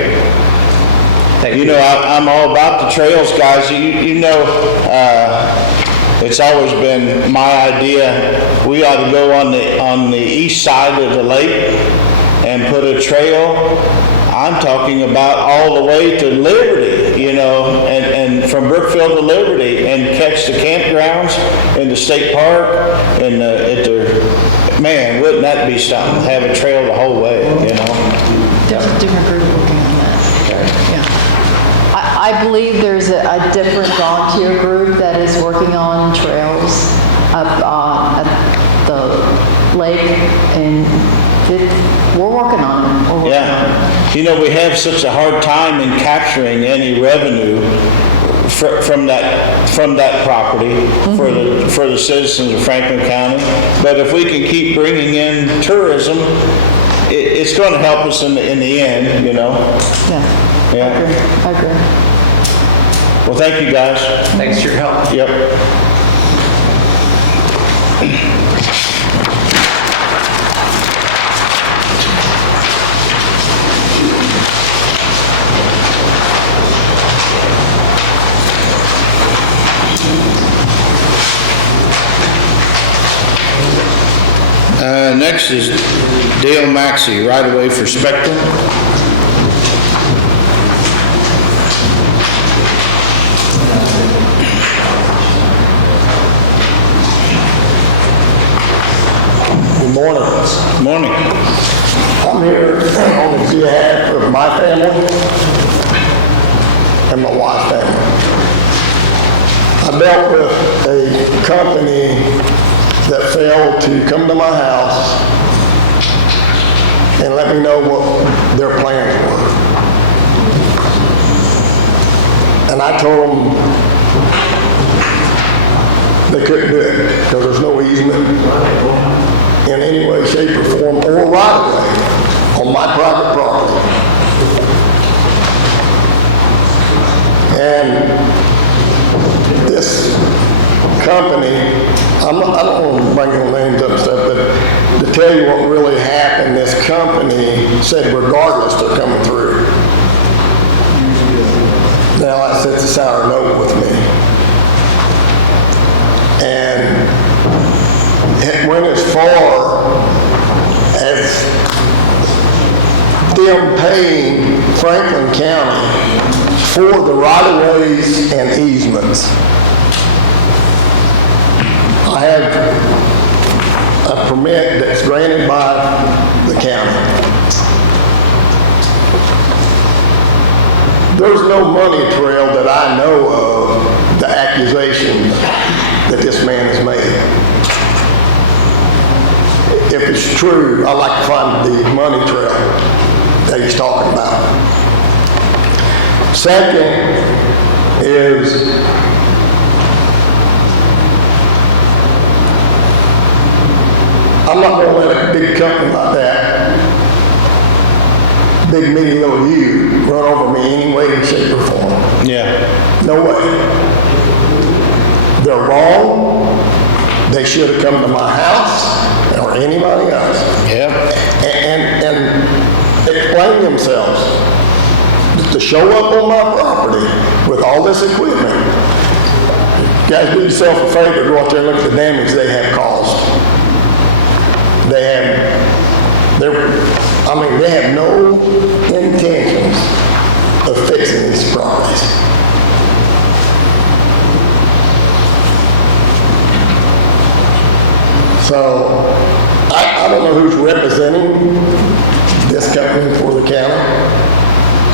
Thank you. You know, I'm all about the trails, guys. You know, it's always been my idea. We ought to go on the east side of the lake and put a trail. I'm talking about all the way to Liberty, you know, and from Brookfield to Liberty, and catch the campgrounds in the state park and man, wouldn't that be something? Have a trail the whole way, you know. Different group working on that. Yeah. I believe there's a different volunteer group that is working on trails up at the lake, and we're working on it. You know, we have such a hard time in capturing any revenue from that property for the citizens of Franklin County. But if we can keep bringing in tourism, it's going to help us in the end, you know. Yeah. I agree. Well, thank you, guys. Thanks for your help. Yep. Next is Dale Maxey, right-of-way for Spectrum. Good morning. Morning. I'm here on behalf of my family and my wife's family. I dealt with a company that failed to come to my house and let me know what their plans were. And I told them they couldn't do it because there's no easement in any way, shape, or form, or right of way on my private property. And this company, I don't want to bring no names up and stuff, but to tell you what really happened, this company said regardless they're coming through. Now that sets a sour note with me. And it went as far as them paying Franklin County for the right-of-ways and easements. I have a permit that's granted by the county. There's no money trail that I know of, the accusation that this man has made. If it's true, I'd like to find the money trail that he's talking about. Second is I'm not going to let a big company like that, big, meaty little you, run over me any way, shape, or form. Yeah. No way. They're wrong. They should have come to my house or anybody else. Yeah. And explain themselves. To show up on my property with all this equipment. You guys do yourself a favor, go out there and look at the damage they have caused. They have no intentions of fixing these properties. So, I don't know who's representing this company for the county.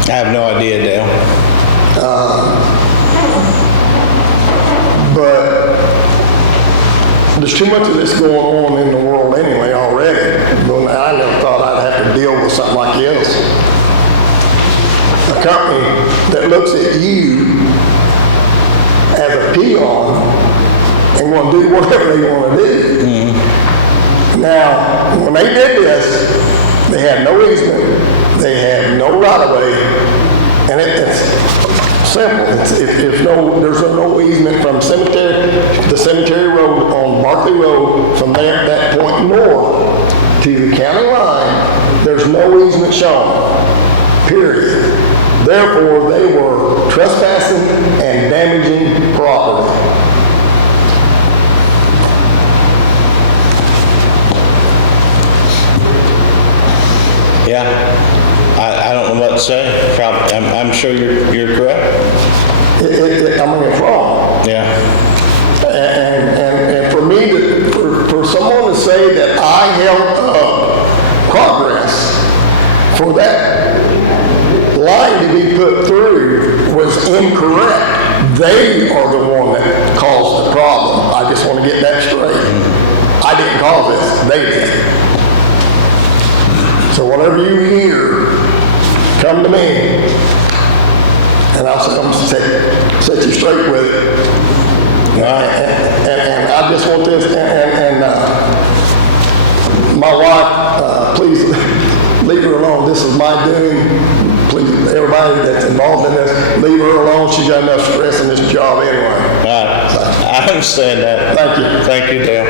I have no idea, Dale. But there's too much of this going on in the world anyway already. I never thought I'd have to deal with something like this. A company that looks at you as a peon and want to do whatever they want to do. Mm-hmm. Now, when they did this, they had no easement, they had no right-of-way, and it's simple. There's no easement from the cemetery road on Barkley Road from there at that point north to the county line. There's no easement shown, period. Therefore, they were trespassing and damaging property. Yeah. I don't know what to say. Probably, I'm sure you're correct. It's wrong. Yeah. And for me, for someone to say that I held up progress for that line to be put through was incorrect. They are the one that caused the problem. I just want to get that straight. I didn't cause this. They did. So whatever you hear, come to me, and I'll set you straight with it. And I just want this, and my wife, please leave her alone. This is my doing. Please, everybody that's involved in this, leave her alone. She's got enough stress in this job anyway. All right. So, I understand that. Thank you. Thank you, Dale.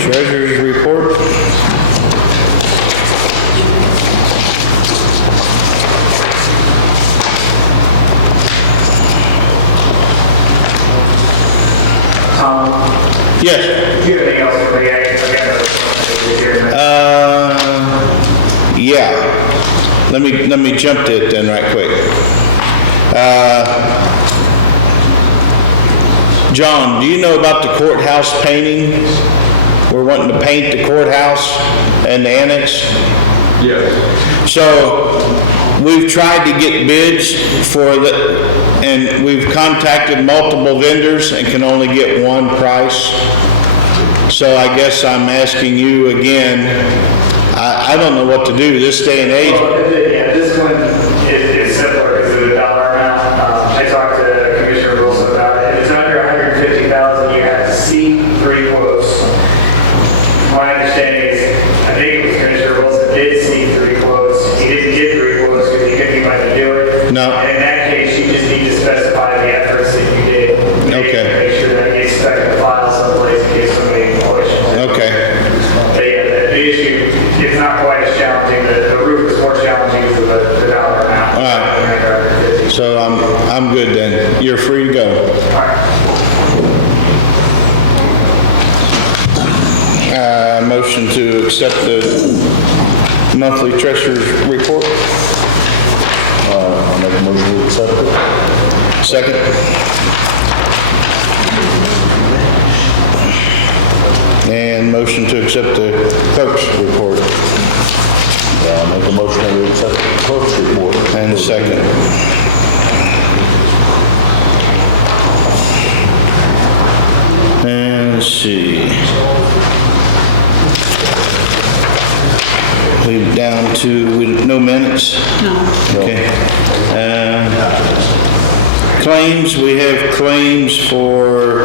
Treasurer's report. Yes. Do you have anything else for me? Yeah. Let me jump to it then right quick. John, do you know about the courthouse painting? We're wanting to paint the courthouse and the annex. Yes. So we've tried to get bids and we've contacted multiple vendors and can only get one price. So I guess I'm asking you again, I don't know what to do this day and age. Well, yeah, this one is simpler because of the dollar amount. I talked to Commissioner Linkel about it. If it's under $150,000, So I'm good then. You're free to go. Motion to accept the monthly treasurer's report. I'll make a motion to accept it. Second. And motion to accept the clerk's report. I'll make a motion to accept the clerk's report. And second. And let's see. We're down to, no minutes? No. Okay. Claims, we have claims for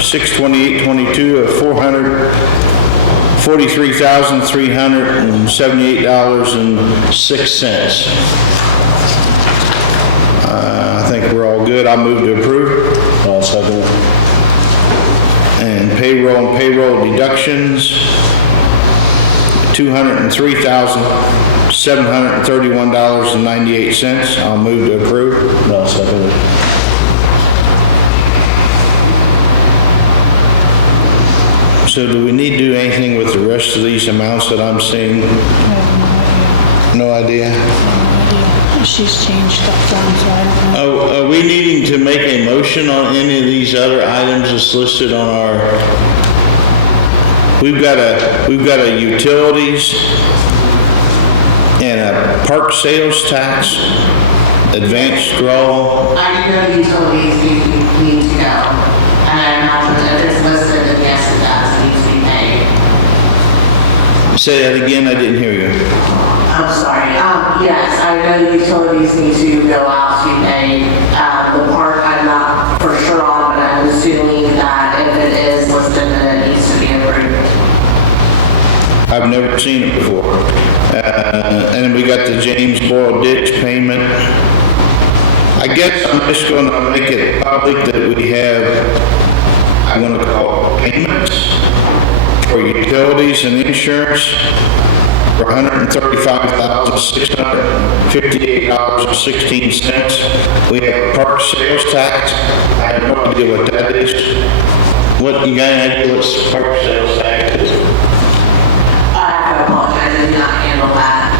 6/28/22 of $443,378.06. I think we're all good. I'll move to approve. I'll second it. And payroll deductions, $203,731.98. I'll move to approve. I'll second it. So do we need to do anything with the rest of these amounts that I'm seeing? No idea? She's changed stuff down, so I don't know. Oh, are we needing to make a motion on any of these other items that's listed on our, we've got a utilities and a park sales tax, advanced draw. I do know utilities need to go. And I imagine if it's listed, then yes, it does need to be paid. Say that again, I didn't hear you. I'm sorry. Yes, I know utilities need to go out to be paid. The park I'm not for sure on, but I'm assuming that if it is listed, then it needs to be approved. I've never seen it before. And then we got the James Boyle ditch payment. I guess I'm just going to make it public that we have, I'm going to call it payments for utilities and insurance for $135,658.16. We have park sales tax. I have no idea what that is. What, you got any idea what park sales tax is? I apologize, I did not handle that.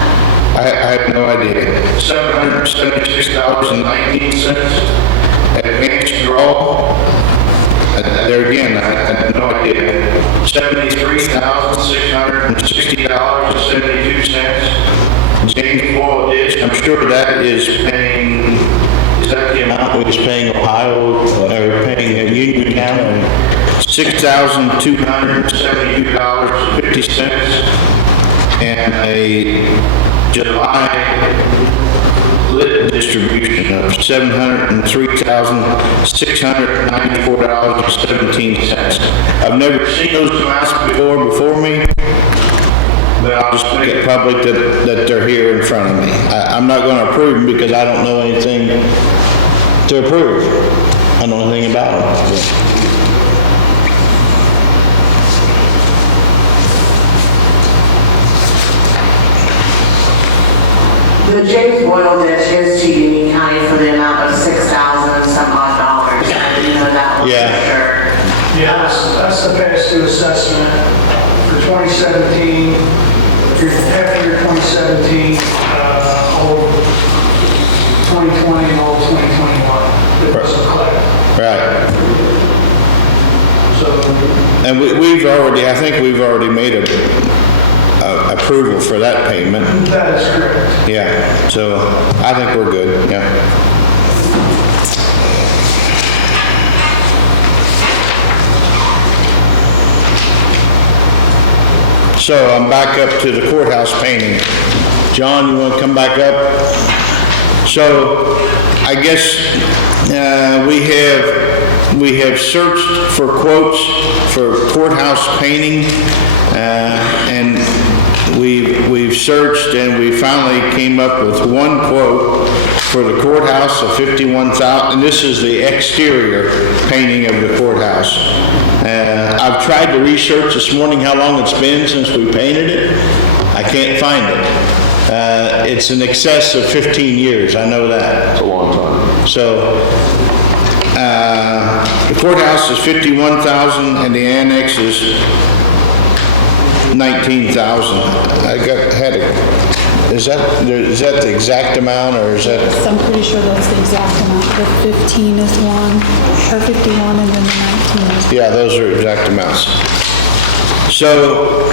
I have no idea. $776.19. Advanced draw. There again, I have no idea. $73,660.72. James Boyle ditch. I'm sure that is paying. Is that the amount we was paying Ohio or paying Union County? $6,272.50. And a July lit distribution of $703,694.17. I've never seen those amounts before me, but I'll just make it public that they're here in front of me. I'm not going to approve them because I don't know anything to approve. I don't know anything about them. The James Boyle ditch is to Union County for the amount of $6,000 some odd dollars. I didn't know that one Yeah. for sure. Yeah, that's the past due assessment for 2017, half year 2017, all 2020 and all 2021. It wasn't collected. Right. So, And we've already, I think we've already made a approval for that payment. that is correct. Yeah, so I think we're good, yeah. So I'm back up to the courthouse painting. John, you want to come back up? So I guess we have searched for quotes for courthouse painting, and we've searched and we finally came up with one quote for the courthouse of $51,000, and this is the exterior painting of the courthouse. I've tried to research this morning how long it's been since we painted it. I can't find it. It's in excess of 15 years, I know that. It's a long time. So, the courthouse is 51,000 and the annex is 19,000. Is that the exact amount, or is that? So I'm pretty sure that's the exact amount. The 15 is one, or 51, and then the 19 is. Yeah, those are exact amounts. So,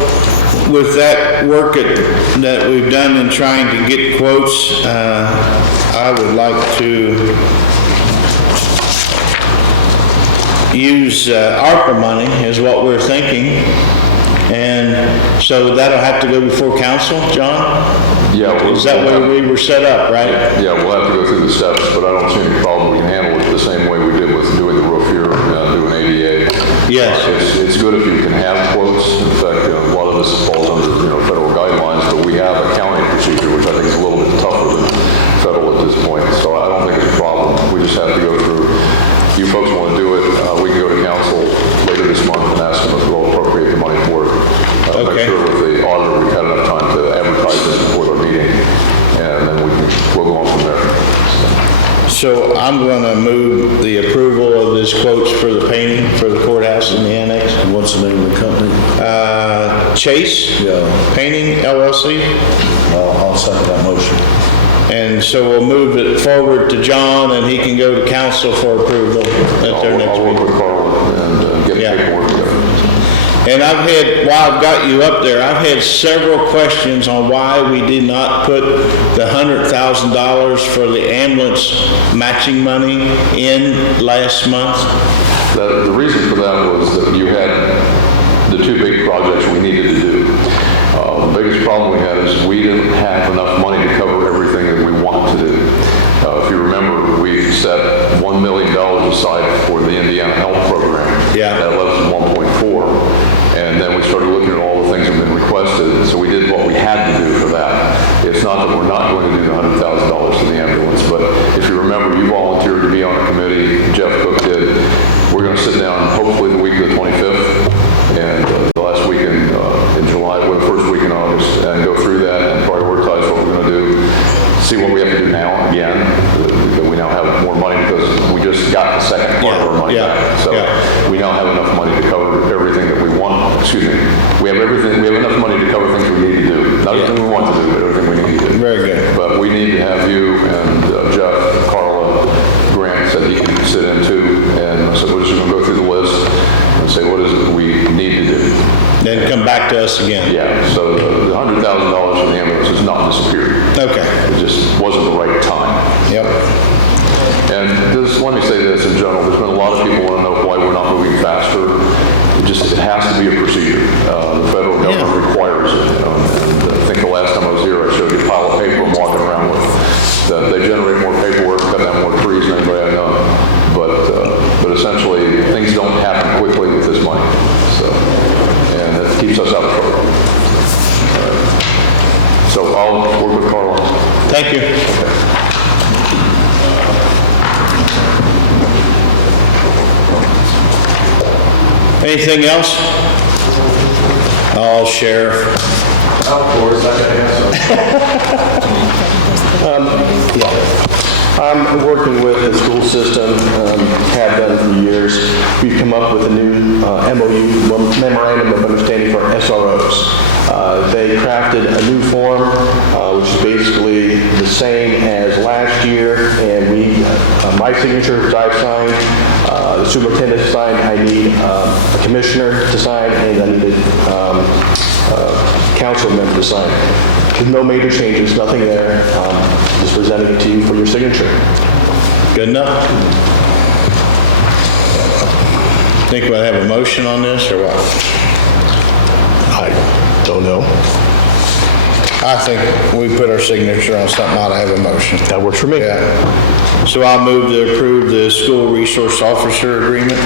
with that work that we've done in trying to get quotes, I would like to use ARPA money is what we're thinking. And so that'll have to go before council, John? Yeah. Is that way we were set up, right? Yeah, we'll have to go through the steps, but I don't see any problem. We can handle it the same way we did with doing the roof here, doing ADA. Yes. It's good if you can have quotes. In fact, a lot of this falls under, federal guidelines, but we have a county procedure, which I think is a little bit tougher than federal at this point. So I don't think it's a problem. We just have to go through. If you folks want to do it, we can go to council later this month and ask them if they'll appropriate the money for it. Okay. Make sure with the auditor we've had enough time to advertise this before their meeting, and then we'll go on from there. So I'm going to move the approval of this quotes for the painting for the courthouse and the annex. What's the name of the company? Chase Painting LLC. I'll second that motion. And so we'll move it forward to John, and he can go to council for approval at their next I'll work meeting. with Carl and get the paperwork together. And while I've got you up there, I've had several questions on why we did not put the $100,000 for the ambulance matching money in last month. The reason for that was that you had the two big projects we needed to do. The biggest problem we had is we didn't have enough money to cover everything that we want to do. If you remember, we set $1 million aside for the Indiana Health Program. Yeah. That left us 1.4. And then we started looking at all the things that have been requested, so we did what we had to do for that. It's not that we're not going to do the $100,000 to the ambulance, but if you remember, you volunteered to be on a committee, Jeff Cook did. We're going to sit down hopefully the week of the 25th and the last week in July, or the first week in August, and go through that and prioritize what we're going to do. See what we have to do now again, that we now have more money because we just got the second part of our money back. So we now have enough money to cover everything that we want. Excuse me. We have enough money to cover things we need to do. Not everything we want to do, but everything we need to do. Very good. But we need to have you and Jeff, Carla, Grant said he could sit in too. And so we're just going to go through the list and say what is it we need to do. Then come back to us again. Yeah, so the $100,000 for the ambulance has not disappeared. Okay. It just wasn't the right time. Yep. And let me say this in general, there's been a lot of people want to know why we're not moving faster. It has to be a procedure. The federal government requires it. And I think the last time I was here, I showed you a pile of paper I'm walking around with. They generate more paperwork, cut down more trees than anybody I know. But essentially, things don't happen quickly with this money. So, and it keeps us out of trouble. So I'll work with Carl. Thank you. Okay. Anything else? Oh, Sheriff. Of course, I gotta have some. I'm working with the school system, have done for years. We've come up with a new MOU, Memorandum of Understanding for SROs. They crafted a new form, which is basically the same as last year, and my signature, which I've signed, the superintendent signed, I need a commissioner to sign, and I need a council member to sign. There's no major changes, nothing there, just presenting it to you for your signature. Good enough? Think we'll have a motion on this, or what? I don't know. I think we put our signature on something, ought to have a motion. That works for me. Yeah. So I'll move to approve the school resource officer agreement.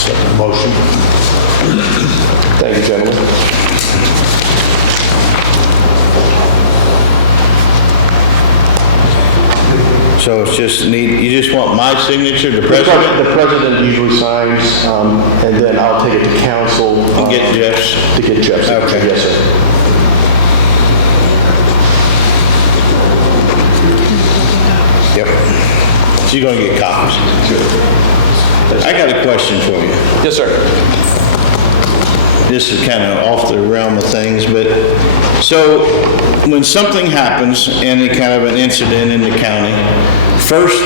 Second motion. Thank you, gentlemen. So it's just you just want my signature, the president? The president usually signs, and then I'll take it to council. Get Jeff's? To get Jeff's signature, Okay. yes, sir. So you're gonna get copies. I got a question for you. Yes, sir. This is kind of off the realm of things, but, so, when something happens, any kind of an incident in the county, the first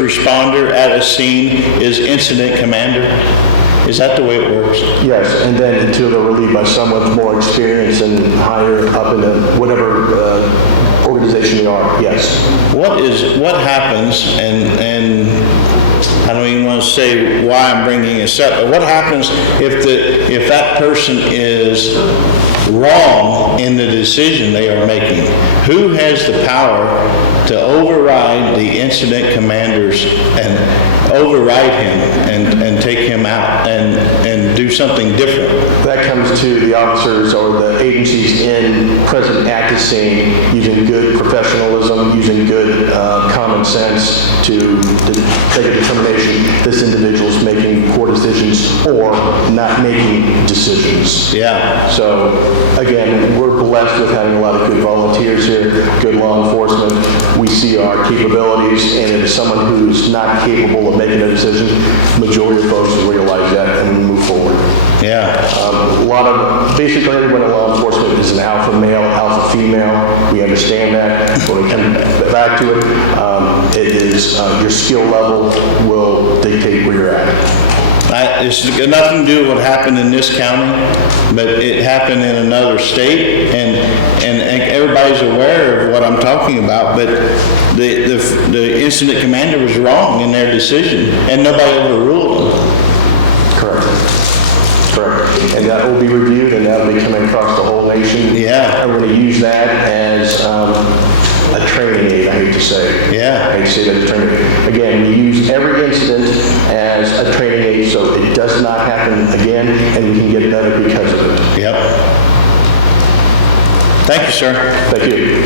responder at a scene is incident commander? Is that the way it works? Yes, and then until they're relieved by someone more experienced and higher up in the whatever organization they are, yes. What happens, and I don't even want to say why I'm bringing this up, but what happens if that person is wrong in the decision they are making? Who has the power to override the incident commanders and override him and take him out and do something different? That comes to the officers or the agencies present at the scene using good professionalism, using good common sense to take a determination this individual is making poor decisions or not making decisions. Yeah. So again, we're blessed with having a lot of good volunteers here, good law enforcement. We see our capabilities, and if someone who's not capable of making a decision, majority of folks realize that and move forward. Yeah. Basically everyone in law enforcement is an alpha male, alpha female. We understand that. When we come back to it, it is your skill level will dictate where you're at. It's got nothing to do with what happened in this county, but it happened in another state, and everybody's aware of what I'm talking about, but the incident commander was wrong in their decision, and nobody overruled them. Correct. And that will be reviewed, and that will be coming across the whole nation. Yeah. And we're going to use that as a training aid, I hate to say. Yeah. I hate to say that, training aid. Again, we use every incident as a training aid so it does not happen again, and we can get better because of it. Yep. Thank you, sir. Thank you.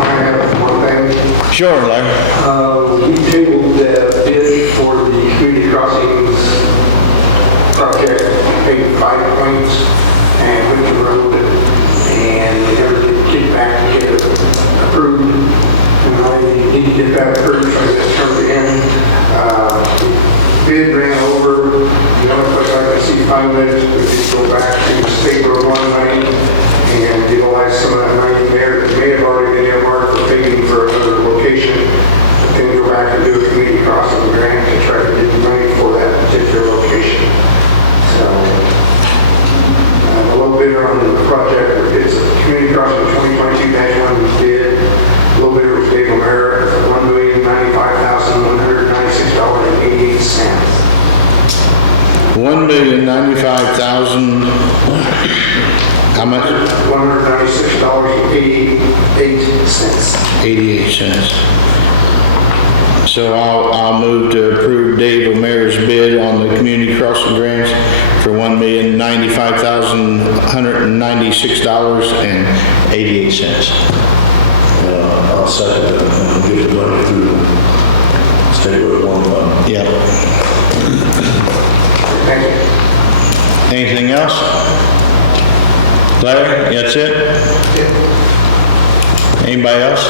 I have one thing. Sure, Larry. We tabled the bid for the community crossings project, paid 5 points, and Winter Road, and we never did get back to get it approved. And I need to get that approved, so I just turned it in. Bid ran over, if I can see 5 minutes, we just go back to the state road 190 and utilize some of that money there that may have already been earmarked for paving for another location. But then go back and do a community crossing grant to try to get money for that particular location. So, a little bit on the project, it's a community crossing 2022-1 bid. A little bit was Dave O'Mara for $1,095,196.88. $1,095,000. How much? $196.88. 88 cents. So I'll move to approve Dave O'Mara's bid on the community crossing grants for $1,095,196.88. I'll second it and get the money through the state road 1 Yep. Thank you. Anything else? Larry, that's it? Anybody else?